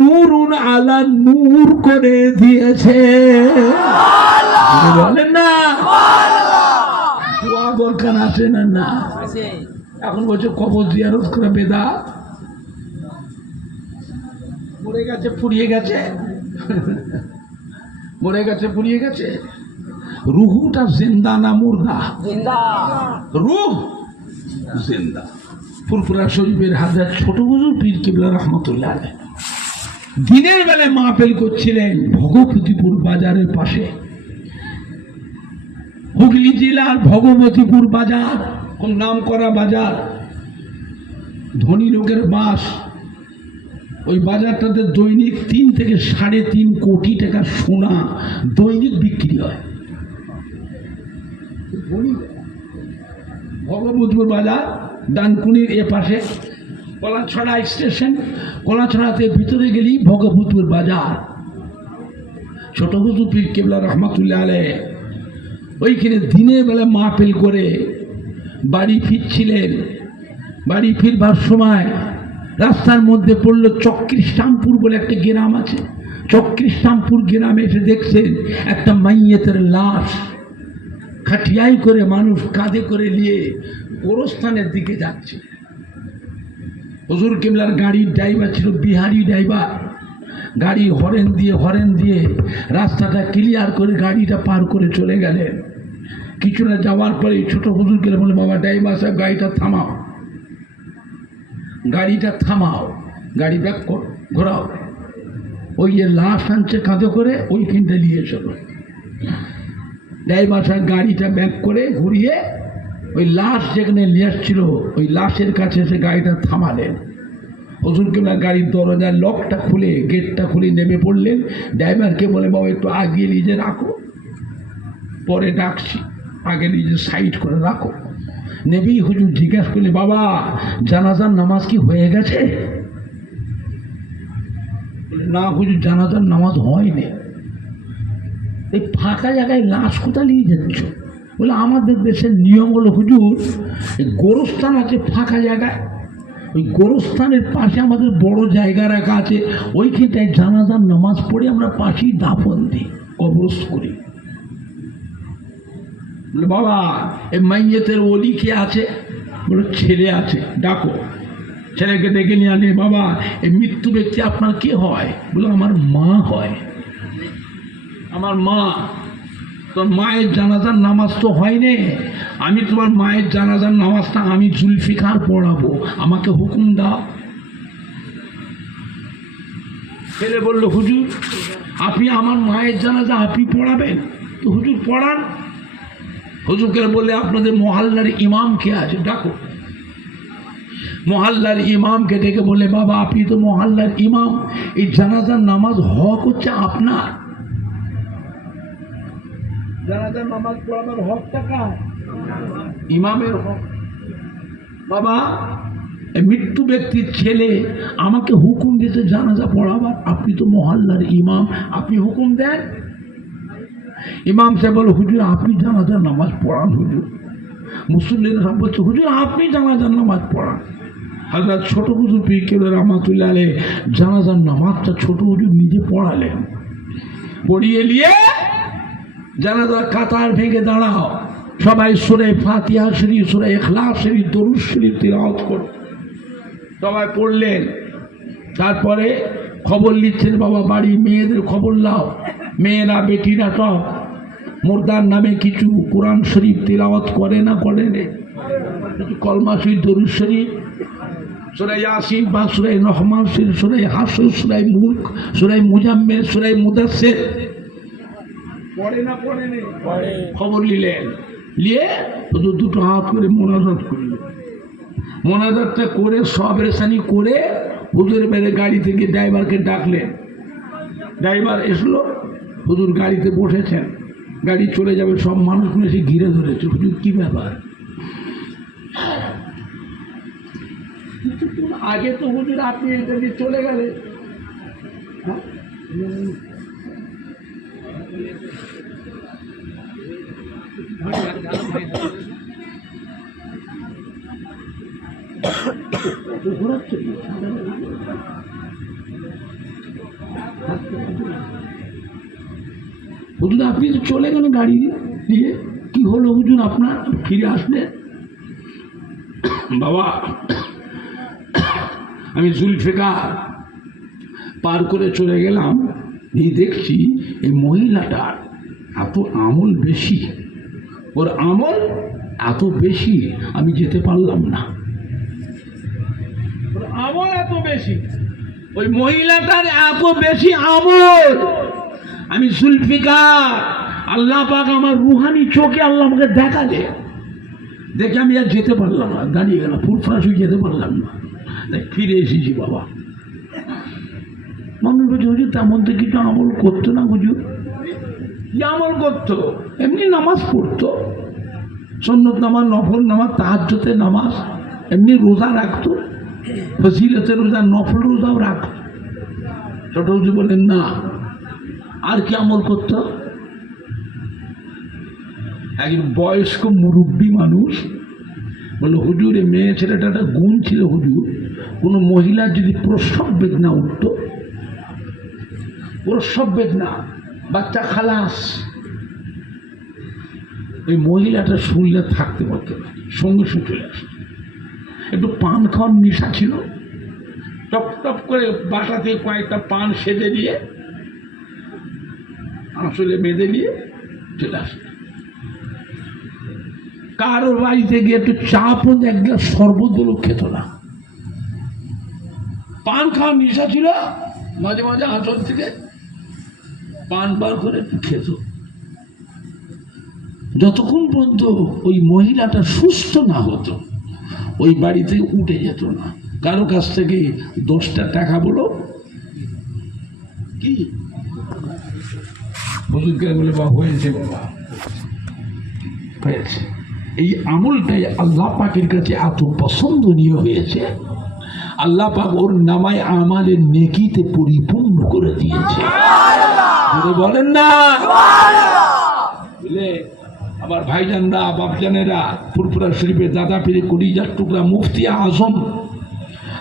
নূরুন আলা নূর করে দিয়েছে। বলেন না দোয়া দরকার আছে না? না, এখন বলছে কবর জিয়ারত করে বেদাত। মরে গেছে পুড়িয়ে গেছে, মরে গেছে পুড়িয়ে গেছে। রুহুটা জিন্দা না মুর্দা? রুহ জিন্দা। ফুরফুরা শরীফের হাজার ছোট হুজুর পীর কিবলা রহমতুল্লাহ আলাইহি দিনের বেলায় মাহফিল করছিলেন ভগবতীপুর বাজারের পাশে। হুগলি জেলার ভগবতীপুর বাজার, কোন নাম করা বাজার, ধনী লোকের বাস। ওই বাজারটাতে দৈনিক ৩ থেকে ৩.৫ কোটি টাকার সোনা দৈনিক বিক্রি হয়। ভগবতীপুর বাজার ডানকুনির এ পাশে কলাছড়া স্টেশন, কলাছড়াতে ভিতরে গেলেই ভগবতীপুর বাজার। ছোট হুজুর পীর কিবলা রহমাতুল্লাহ আলাইহি ওইখানে দিনের বেলা মাহফিল করে বাড়ি ফিরছিলেন। বাড়ি ফিরবার সময় রাস্তার মধ্যে পড়ল চক্রিস্তামপুর বলে একটা গ্রাম আছে। চক্রিস্তামপুর গ্রামে এসে দেখছেন একটা মাইয়েতের লাশ খাটিয়াই করে মানুষ কাঁধে করে নিয়ে গোরস্থানের দিকে যাচ্ছে। হুজুর কিবলার গাড়ির ড্রাইভার ছিল বিহারি ড্রাইভার। গাড়ি হরেন দিয়ে রাস্তাটা ক্লিয়ার করে গাড়িটা পার করে চলে গেলেন। কিছুটা যাওয়ার পরে ছোট হুজুর গেলে বলে, বাবা ড্রাইভার সাহেব গাড়িটা থামাও, গাড়িটা থামাও, গাড়ি ব্যাক ঘোরাও। ওই যে লাশ আনছে কাঁধে করে ওইখানটা নিয়ে চলো। ড্রাইভার সাহেব গাড়িটা ব্যাক করে ঘুরিয়ে ওই লাশ যেখানে নিয়ে আসছিল ওই লাশের কাছে এসে গাড়িটা থামালেন। হুজুর কিবলা গাড়ির দরজার লকটা খুলে গেটটা খুলে নেমে পড়লেন। ড্রাইভারকে বলে, বাবা একটু আগিয়ে নিজে রাখো, পরে ডাকছি। আগে নিজে সাইড করে রাখো। নেবি হুজুর জিজ্ঞাসা করলে, বাবা জানাজার নামাজ কি হয়ে গেছে? না হুজুর, জানাজার নামাজ হয়নি। এই ফাঁকা জায়গায় লাশ কোথা নিয়ে যাচ্ছ? বলে আমাদের দেশের নিয়ম হলো হুজুর, গোরস্থান আছে ফাঁকা জায়গায়, ওই গোরস্থানের পাশে আমাদের বড় জায়গা রাখা আছে, ওইখানটায় জানাজার নামাজ পড়ে আমরা পাশেই দাফন দিই, কবরস্থ করি। বলে বাবা এই মাইয়েতের ওলি কে আছে? বলে ছেলে আছে, ডাকো। ছেলেকে ডেকে নিয়ে আনে, বাবা এই মৃত্যু ব্যক্তি আপনার কে হয়? বলে আমার মা হয়। আমার মা। তোর মায়ের জানাজার নামাজ তো হয়নি, আমি তোমার মায়ের জানাজার নামাজটা আমি জুলফিকার পড়াবো, আমাকে হুকুম দাও। ছেলে বলল, হুজুর আপনি আমার মায়ের জানাজা আপনি পড়াবেন? তো হুজুর পড়ান। হুজুরকে বলে, আপনাদের মহল্লার ইমাম কে আছে? ডাকো। মহল্লার ইমামকে ডেকে বলে, বাবা আপনি তো মহল্লার ইমাম, এই জানাজার নামাজ হক হচ্ছে আপনার, জানাজার নামাজ পড়ানোর হকটা কার? ইমামের হক। বাবা এই মৃত্যু ব্যক্তির ছেলে আমাকে হুকুম দিতে জানাজা পড়াবার, আপনি তো মহল্লার ইমাম, আপনি হুকুম দেন। ইমাম সাহেব বলে, হুজুর আপনি জানাজার নামাজ পড়ান। হুজুর মুসল্লিরা সব বলছে, হুজুর আপনি জানাজার নামাজ পড়ান। হযরত ছোট হুজুর পীর কেবলা রহমাতুল্লাহ আলাইহি জানাজার নামাজটা ছোট হুজুর নিজে পড়ালেন। পড়িয়ে নিয়ে জানাজার কাতার ভেঙে দাঁড়াও, সবাই সূরা ফাতিহা শরীফ, সূরা ইখলাস শরীফ, দরুদ শরীফ তিলাওয়াত করো। সবাই পড়লেন। তারপরে খবর নিচ্ছেন, বাবা বাড়ি মেয়েদের খবর নাও, মেয়েরা বেটিরা সব মুর্দার নামে কিছু কোরআন শরীফ তিলাওয়াত করে না করে না? কলমা শরীফ, দরুদ শরীফ, সূরা ইয়াসিন বা সূরা রহমান শরীফ, সূরা হাসর, সূরা মুলক, সূরা মুজাম্মিল, সূরা মুদাসসির পড়ে না পড়ে না? খবর নিলেন, নিয়ে দুটো হাত করে মোনাজাত করলেন। মোনাজাতটা করে সব রেশানি করে হুজুর বেড়ে গাড়ি থেকে ড্রাইভারকে ডাকলেন। ড্রাইভার এসলো, হুজুর গাড়িতে বসেছেন, গাড়ি চলে যাবে, সব মানুষগুলো এসে ঘিরে ধরেছে। হুজুর কি ব্যাপার? আগে তো হুজুর আপনি এটা দিয়ে চলে গেলে। হুজুর আপনি তো চলে গেলেন গাড়ি দিয়ে, কি হলো হুজুর আপনার? ফিরে আসলেন। বাবা আমি জুলফিকার পার করে চলে গেলাম, এই দেখছি এই মহিলাটার এত আমল বেশি, ওর আমল এত বেশি, আমি যেতে পারলাম না। ওর আমল এত বেশি, ওই মহিলাটার এত বেশি আমল। আমি জুলফিকার, আল্লাহ পাক আমার রুহানি চোখে আল্লাহ আমাকে দেখালে, দেখে আমি আর যেতে পারলাম না, দাঁড়িয়ে গেলাম, ফুরফাস হয়ে যেতে পারলাম না, তাই ফিরে এসেছি। বাবা মানুষ বলছে, হুজুর তেমন তো কিছু আমল করতো না। হুজুর কি আমল করতো? এমনি নামাজ পড়তো, সুন্নত নামাজ, নফল নামাজ, তাহাজ্জুদের নামাজ, এমনি রোজা রাখতো, ফজিলতের রোজা, নফল রোজাও রাখতো। ছোট হুজুর বলেন না, আর কি আমল করতো? একজন বয়স্ক মুরব্বী মানুষ বললো, হুজুর এই মেয়ে ছেলেটা একটা গুণ ছিল হুজুর, কোনো মহিলার যদি প্রসব বেদনা উঠত, প্রসব বেদনা, বাচ্চা খালাস, ওই মহিলাটা শুনলে থাকতে পারতো না, সঙ্গে সঙ্গে চলে আসতো। একটু পান খাওয়ার নেশা ছিল, টপ টপ করে বাসা থেকে কয়েকটা পান সেজে দিয়ে আসলে বেঁধে নিয়ে চলে আসতো। কারোর বাড়িতে গিয়ে একটু চাপও এক গ্লাস শরবত দিলেও খেত না, পান খাওয়ার নেশা ছিল, মাঝে মাঝে আঁচল থেকে পান বার করে খেত, যতক্ষণ পর্যন্ত ওই মহিলাটা সুস্থ না হতো ওই বাড়ি থেকে উঠে যেত না। কারো কাছ থেকে 10টা টাকা বলো কি হুজুরকে বলে, বা হয়েছে বাবা হয়েছে। এই আমলটাই আল্লাহ পাকের কাছে এত পছন্দনীয় হয়েছে, আল্লাহ পাক ওর নামায় আমাদের নেকিতে পরিপূর্ণ করে দিয়েছে। বলেন না বুঝলে আমার ভাইজানরা, বাপজানেরা, ফুরফুরা শরীফের দাদা পীরে কলিজার টুকরা মুফতি আজম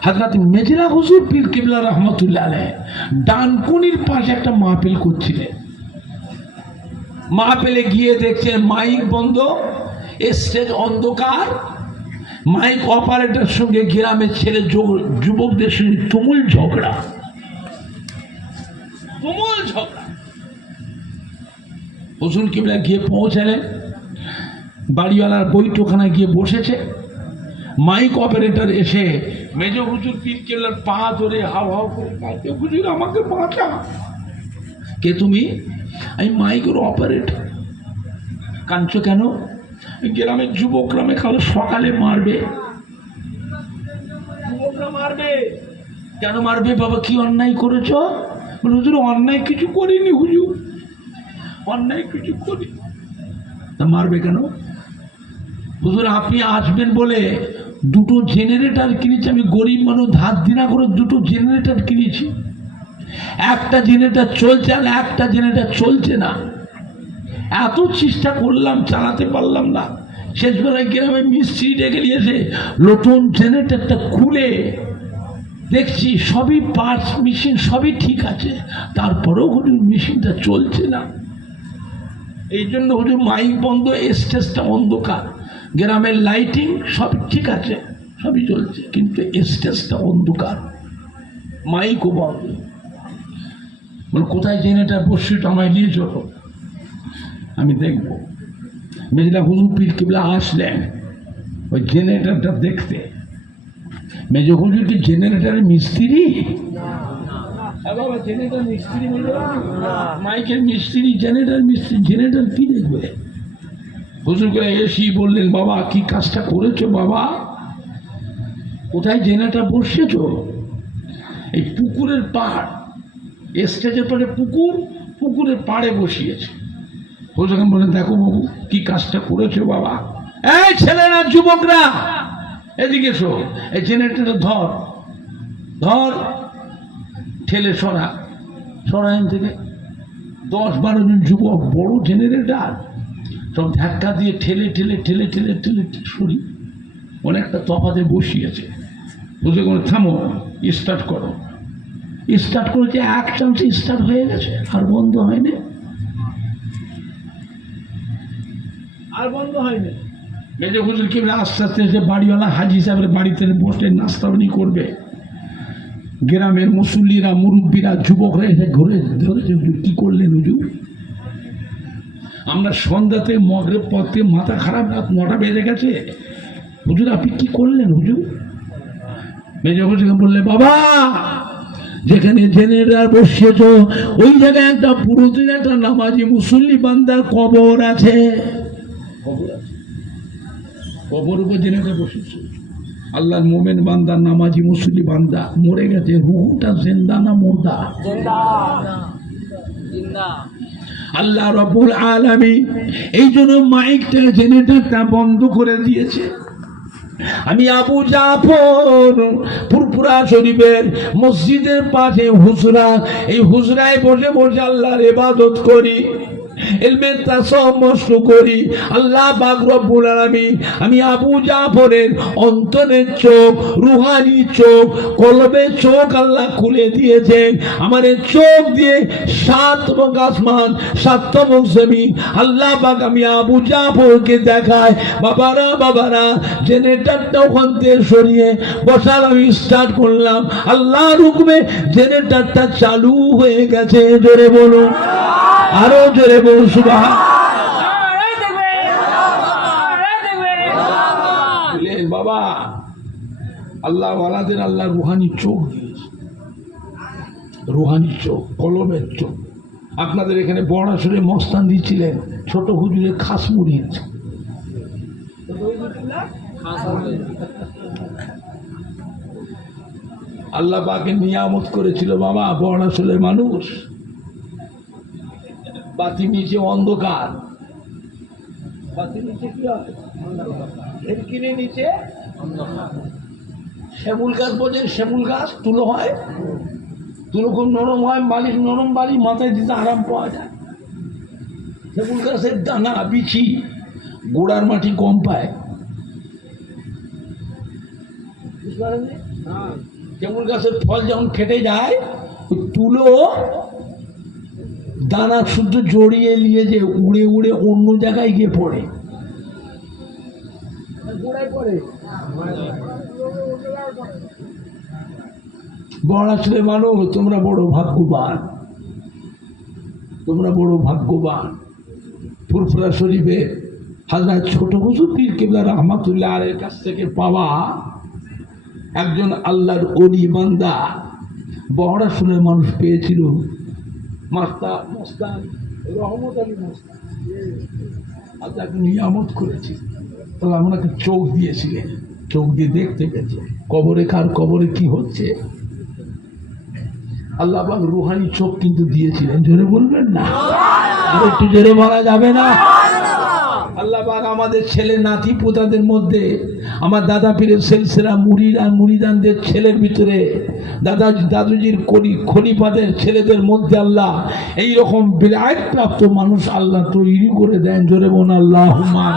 হযরত মেজরা হুজুর পীর কিবলা রহমতুল্লাহ আলাইহি ডানকুনির পাশে একটা মাহফিল করছিলেন। মাহফিলে গিয়ে দেখছেন মাইক বন্ধ, স্টেজ অন্ধকার, মাইক অপারেটরের সঙ্গে গ্রামের ছেলে যুবকদের সঙ্গে তুমুল ঝগড়া। হুজুর কিবলা গিয়ে পৌঁছালেন, বাড়িওয়ালার বৈঠকখানায় গিয়ে বসেছে। মাইক অপারেটর এসে মেজ হুজুর পীর কিবলার পা ধরে হাও হাও করে কাঁদছে, হুজুর আমাকে বাঁচা। কে তুমি? আমি মাইকের অপারেটর। কাঁদছো কেন? গ্রামের যুবকরা কাল সকালে মারবে। যুবকরা মারবে কেন? মারবে বাবা, কি অন্যায় করেছ? হুজুর অন্যায় কিছু করিনি হুজুর, অন্যায় কিছু করি। তা মারবে কেন? হুজুর আপনি আসবেন বলে দুটো জেনারেটর কিনেছি, আমি গরিব মানুষ ধার দিনা করে দুটো জেনারেটর কিনেছি। একটা জেনারেটর চলছে আর একটা জেনারেটর চলছে না। এত চেষ্টা করলাম, চালাতে পারলাম না। শেষবেলায় গ্রামে মিস্ত্রি ডেকে নিয়েছে, নতুন জেনারেটরটা খুলে দেখছি সবই পার্টস, মেশিন সবই ঠিক আছে, তারপরেও হুজুর মেশিনটা চলছে না। এই জন্য হুজুর মাইক বন্ধ, স্টেজটা অন্ধকার, গ্রামের লাইটিং সব ঠিক আছে, সবই চলছে, কিন্তু স্টেজটা অন্ধকার, মাইকও বন্ধ। বল কোথায় জেনারেটর বসে আমায় নিয়ে চলো, আমি দেখব। মেজলা হুজুর পীর কিবলা আসলেন ওই জেনারেটরটা দেখতে। মেজ হুজুর কি জেনারেটরের মিস্ত্রি? বাবা জেনারেটর মিস্ত্রি, মাইকের মিস্ত্রি, জেনারেটর মিস্ত্রি, জেনারেটর কি দেখবে? হুজুর করে এসি বললেন, বাবা কি কাজটা করেছো বাবা? কোথায় জেনারেটর বসেছো? এই পুকুরের পাড়, স্টেজের পাড়ে পুকুর, পুকুরের পাড়ে বসিয়েছে। হুজুর বললেন, দেখো বাবু কি কাজটা করেছো বাবা। এই ছেলেরা, যুবকরা এদিকে এসো, এই জেনারেটরটা ধর ধর, ঠেলে সরা সরাইন থেকে 10-12 জন যুবক, বড় জেনারেটর, সব ধাক্কা দিয়ে ঠেলে ঠেলে ঠেলে ঠেলে ঠেলে সরি, অনেকটা তফাতে বসিয়েছে। বুঝে কোনো থামো, স্টার্ট করো। স্টার্ট করেছে, এক চান্সে স্টার্ট হয়ে গেছে, আর বন্ধ হয়নি, আর বন্ধ হয়নি। মেজে হুজুর কিবলা আস্তে আস্তে এসে বাড়িওয়ালা হাজি সাহেবের বাড়িতে বসে নাস্তা পানি করবে। গ্রামের মুসল্লিরা, মুরব্বীরা, যুবকরা এসে ঘুরে ধরেছে, কি করলেন হুজুর? আমরা সন্ধ্যাতে মগরেব পথে মাথা খারাপ, রাত 9টা বেজে গেছে, হুজুর আপনি কি করলেন হুজুর? মেজে হুজুরকে বললে, বাবা যেখানে জেনারেটর বসিয়েছ ওই জায়গায় একটা পুরোদিন একটা নামাজি মুসল্লি বান্দার কবর আছে, কবর উপর জেনারেটর বসিয়েছ। আল্লাহর মোমেন বান্দা, নামাজি মুসল্লি বান্দা মরে গেছে, রুহটা জিন্দা না মুর্দা? আল্লাহ রাব্বুল আলামিন এই জন্য মাইকটা, জেনারেটরটা বন্ধ করে দিয়েছে। আমি আবু জাফর ফুরফুরা শরীফের মসজিদের পাশে হুজরা, এই হুজরায় বসে বসে আল্লাহর ইবাদত করি, ইলমে তাসাম্মুস করি। আল্লাহ পাক রব্বুল আলামিন আমি আবু জাফরের অন্তরের চোখ, রুহানি চোখ, কলবের চোখ আল্লাহ খুলে দিয়েছেন। আমার চোখ দিয়ে 7 তবক আসমান, 7 তবক জমিন আল্লাহ পাক আমি আবু জাফরকে দেখায়। বাবারা বাবারা, জেনারেটরটা ওখান থেকে সরিয়ে বসাল, আমি স্টার্ট করলাম, আল্লাহর হুকুমে জেনারেটরটা চালু হয়ে গেছে। জোরে বলুন, আরো জোরে বলুন সুবহান। বাবা আল্লাহ ওয়ালাদের আল্লাহ রুহানি চোখ দিয়েছে, রুহানি চোখ, কলমের চোখ। আপনাদের এখানে বড় সুরে মস্তান দিচ্ছিলেন, ছোট হুজুরের খাস মুড়িয়েছে। আল্লাহ পাকে নিয়ামত করেছিল বাবা, বড় সুরে মানুষ, বাতি নিচে অন্ধকার, পাতির নিচে কি হয়? ঢেরকিনের নিচে শ্যামুল গাছ, বোঝেন শ্যামুল গাছ, তুলো হয়, তুলো খুব নরম হয়, বালি নরম, বালি মাথায় দিতে আরাম পাওয়া যায়। শ্যামুল গাছের দানা বিছি গোড়ার মাটি কম পায়, বুঝতে পারেননি? শ্যামুল গাছের ফল যখন ফেটে যায়, ওই তুলো দানা শুদ্ধ জড়িয়ে নিয়ে যে উড়ে উড়ে অন্য জায়গায় গিয়ে পড়ে, গোড়ায় পড়ে। বড় ছেলে মানুষ, তোমরা বড় ভাগ্যবান, তোমরা বড় ভাগ্যবান। ফুরফুরা শরীফে হযরত ছোট হুজুর পীর কেবলা রহমাতুল্লাহ আলাইহির কাছ থেকে পাওয়া একজন আল্লাহর ওলি বান্দা, বড় ছেলে মানুষ পেয়েছিল, মস্তান রহমত আলী মস্তান। আর তাকে নিয়ামত করেছি, তাহলে আমাকে চোখ দিয়েছিলেন, চোখ দিয়ে দেখতে পেয়েছে কবরে কার কবরে কি হচ্ছে। আল্লাহ পাক রুহানি চোখ কিন্তু দিয়েছিলেন, জোরে বলবেন না? আর একটু জোরে বলা যাবে না? আল্লাহ পাক আমাদের ছেলে নাতি পোতাদের মধ্যে, আমার দাদা পীরের সিলসিলা মুরিদ আর মুরিদানদের ছেলের ভিতরে, দাদুজির খলিফাদের ছেলেদের মধ্যে আল্লাহ এইরকম বিরাট প্রাপ্ত মানুষ আল্লাহ তৈরি করে দেন। জোরে বলেন আল্লাহুম্মা,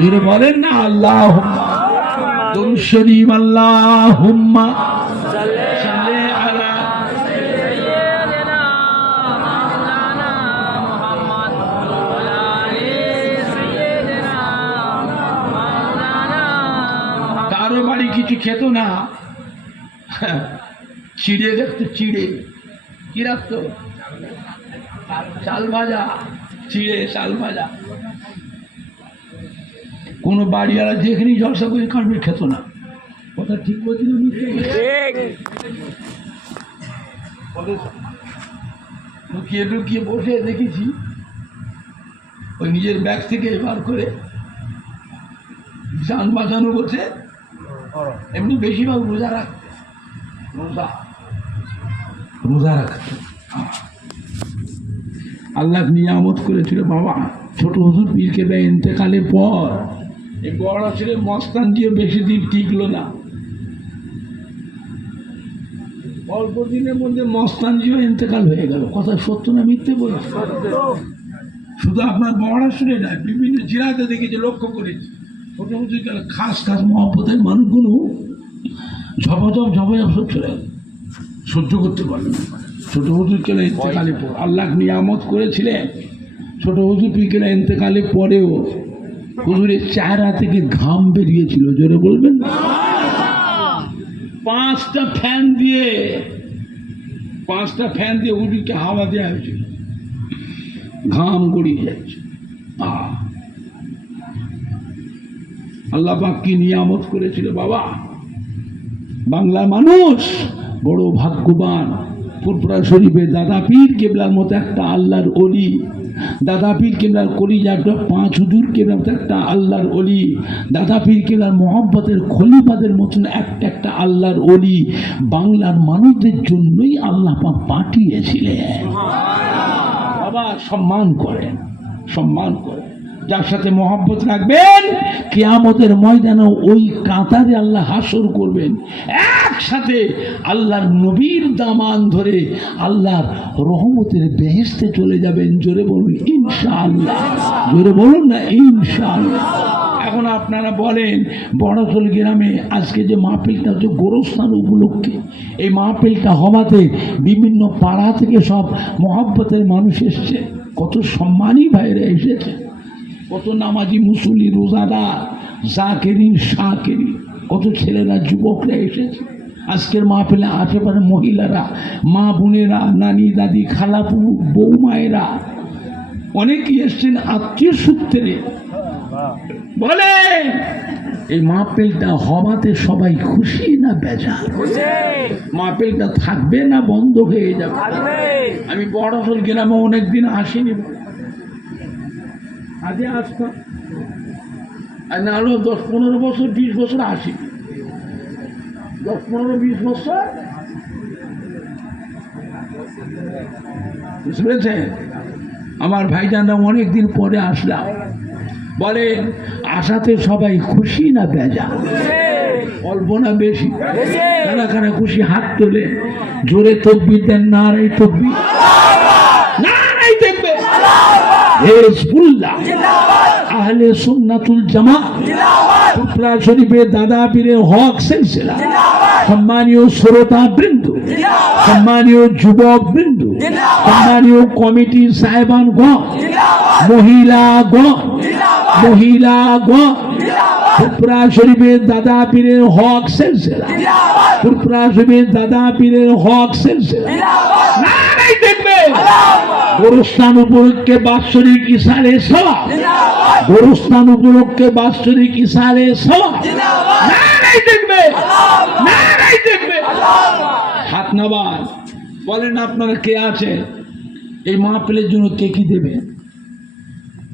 জোরে বলেন না আল্লাহুম্মা। দুরূদ শরীফ, আল্লাহুম্মা সাল্লি আলা সাইয়্যিদিনা মাওলানা মুহাম্মদ ওয়া আলি সাইয়্যিদিনা মাওলানা। কারো বাড়ি কিছু খেত না, চিড়ে দেখতো, চিড়ে কি রাখতো? চাল ভাজা, চিড়ে চাল ভাজা। কোনো বাড়িওয়ালা যেখানেই জলসা করে কারবে খেত না, কথা ঠিক বলছি না? লুকিয়ে লুকিয়ে বসে দেখেছি, ওই নিজের ব্যাগ থেকে বার করে যান বাঁচানো বলছে, এমনি বেশিরভাগ রোজা রাখতে, রোজা রাখত। আল্লাহ নিয়ামত করেছিল বাবা। ছোট হুজুর পীর কেবলা ইন্তেকালের পর এই বড় ছেলে মস্তান দিয়ে বেশি দিন টিকলো না, অল্প দিনের মধ্যে মস্তান জিও ইন্তেকাল হয়ে গেল। কথা সত্য না মিথ্যে বলছে? শুধু আপনার বড় শুনে না, বিভিন্ন জেলাতে দেখেছি, লক্ষ্য করেছি, ছোট হুজুর গেলে খাস খাস মহব্বতের মানুষগুলো ঝপাঝপ সব চলে গেল, সহ্য করতে পারলেন না। ছোট হুজুর কেলে ইন্তেকালের পর আল্লাহ নিয়ামত করেছিলেন। ছোট হুজুর পীর কেলে ইন্তেকালের পরেও হুজুরের চেহারা থেকে ঘাম বেরিয়েছিল, জোরে বলবেন না? 5টা ফ্যান দিয়ে হুজুরকে হাওয়া দেওয়া হয়েছিল, ঘাম গড়িয়ে যাচ্ছে। আল্লাহ পাক কি নিয়ামত করেছিল বাবা। বাংলার মানুষ বড় ভাগ্যবান। ফুরফুরা শরীফে দাদা পীর কেবলার মতো একটা আল্লাহর ওলি, দাদা পীর কেবলার কলিজা একটা 5 হুজুর কেবলার মতো একটা আল্লাহর ওলি, দাদা পীর কেবলার মহব্বতের খলিফাদের মতন একটা আল্লাহর ওলি বাংলার মানুষদের জন্যই আল্লাহ পাক পাঠিয়েছিলেন। বাবা সম্মান করেন, সম্মান করেন। যার সাথে মহব্বত রাখবেন, কিয়ামতের ময়দানে ওই কাতারে আল্লাহ হাসর করবেন, একসাথে আল্লাহর নবীর দামান ধরে আল্লাহর রহমতের বেহেশতে চলে যাবেন। জোরে বলুন ইনশাআল্লাহ, জোরে বলুন না ইনশাআল্লাহ। এখন আপনারা বলেন, বড়খোল গ্রামে আজকে যে মাহফিলটা হচ্ছে গোরস্থান উপলক্ষে, এই মাহফিলটা হওয়াতে বিভিন্ন পাড়া থেকে সব মহব্বতের মানুষ এসছে, কত সম্মানী ভাইরা এসেছে, কত নামাজি মুসল্লি রোজাদার জাকেরিন শাকেরিন, কত ছেলেরা যুবকরা এসেছে। আজকের মাহফিলে আশেপাশে মহিলারা, মা বোনেরা, নানি দাদি খালাপু বৌমায়েরা অনেকেই এসছেন আত্মীয় সূত্রে। বলে এই মাহফিলটা হওয়াতে সবাই খুশি না বেজার? মাহফিলটা থাকবে না বন্ধ হয়ে যাবে? আমি বড়খোল গ্রামে অনেকদিন আসিনি, আগে আসতাম, আর না হলেও 10-15 বছর 20 বছর আসি, 10-15-20 বছর, বুঝতে পেরেছেন? আমার ভাইজানরা অনেকদিন পরে আসলাম, বলেন আশাতে সবাই খুশি না বেজা? অল্প না বেশি? কারা কারা খুশি হাত তোলে, জোরে তকবীর দেন, নারায়ে তকবীর, নারায়ে তাকবীর, হিজবুল্লাহ, আহলে সুন্নাতুল জামাত, টুকরা শরীফের দাদা পীরের হক সিলসিলা। সম্মানীয় শ্রোতা বৃন্দ, সম্মানীয় যুবক বৃন্দ, সম্মানীয় কমিটি সাহেবানগণ, মহিলাগণ, টুকরা শরীফের দাদা পীরের হক সিলসিলা, টুকরা শরীফের দাদা পীরের হক সিলসিলা, নারায়ে তাকবীর। গোরস্থান উপলক্ষে বাৎসরিক ইসালে সওয়াব, গোরস্থান উপলক্ষে বাৎসরিক ইসালে সওয়াব, নারায়ে তাকবীর, নারায়ে তাকবীর। হাত নামান, বলেন আপনারা কে আছে এই মাহফিলের জন্য, কে কি দেবেন?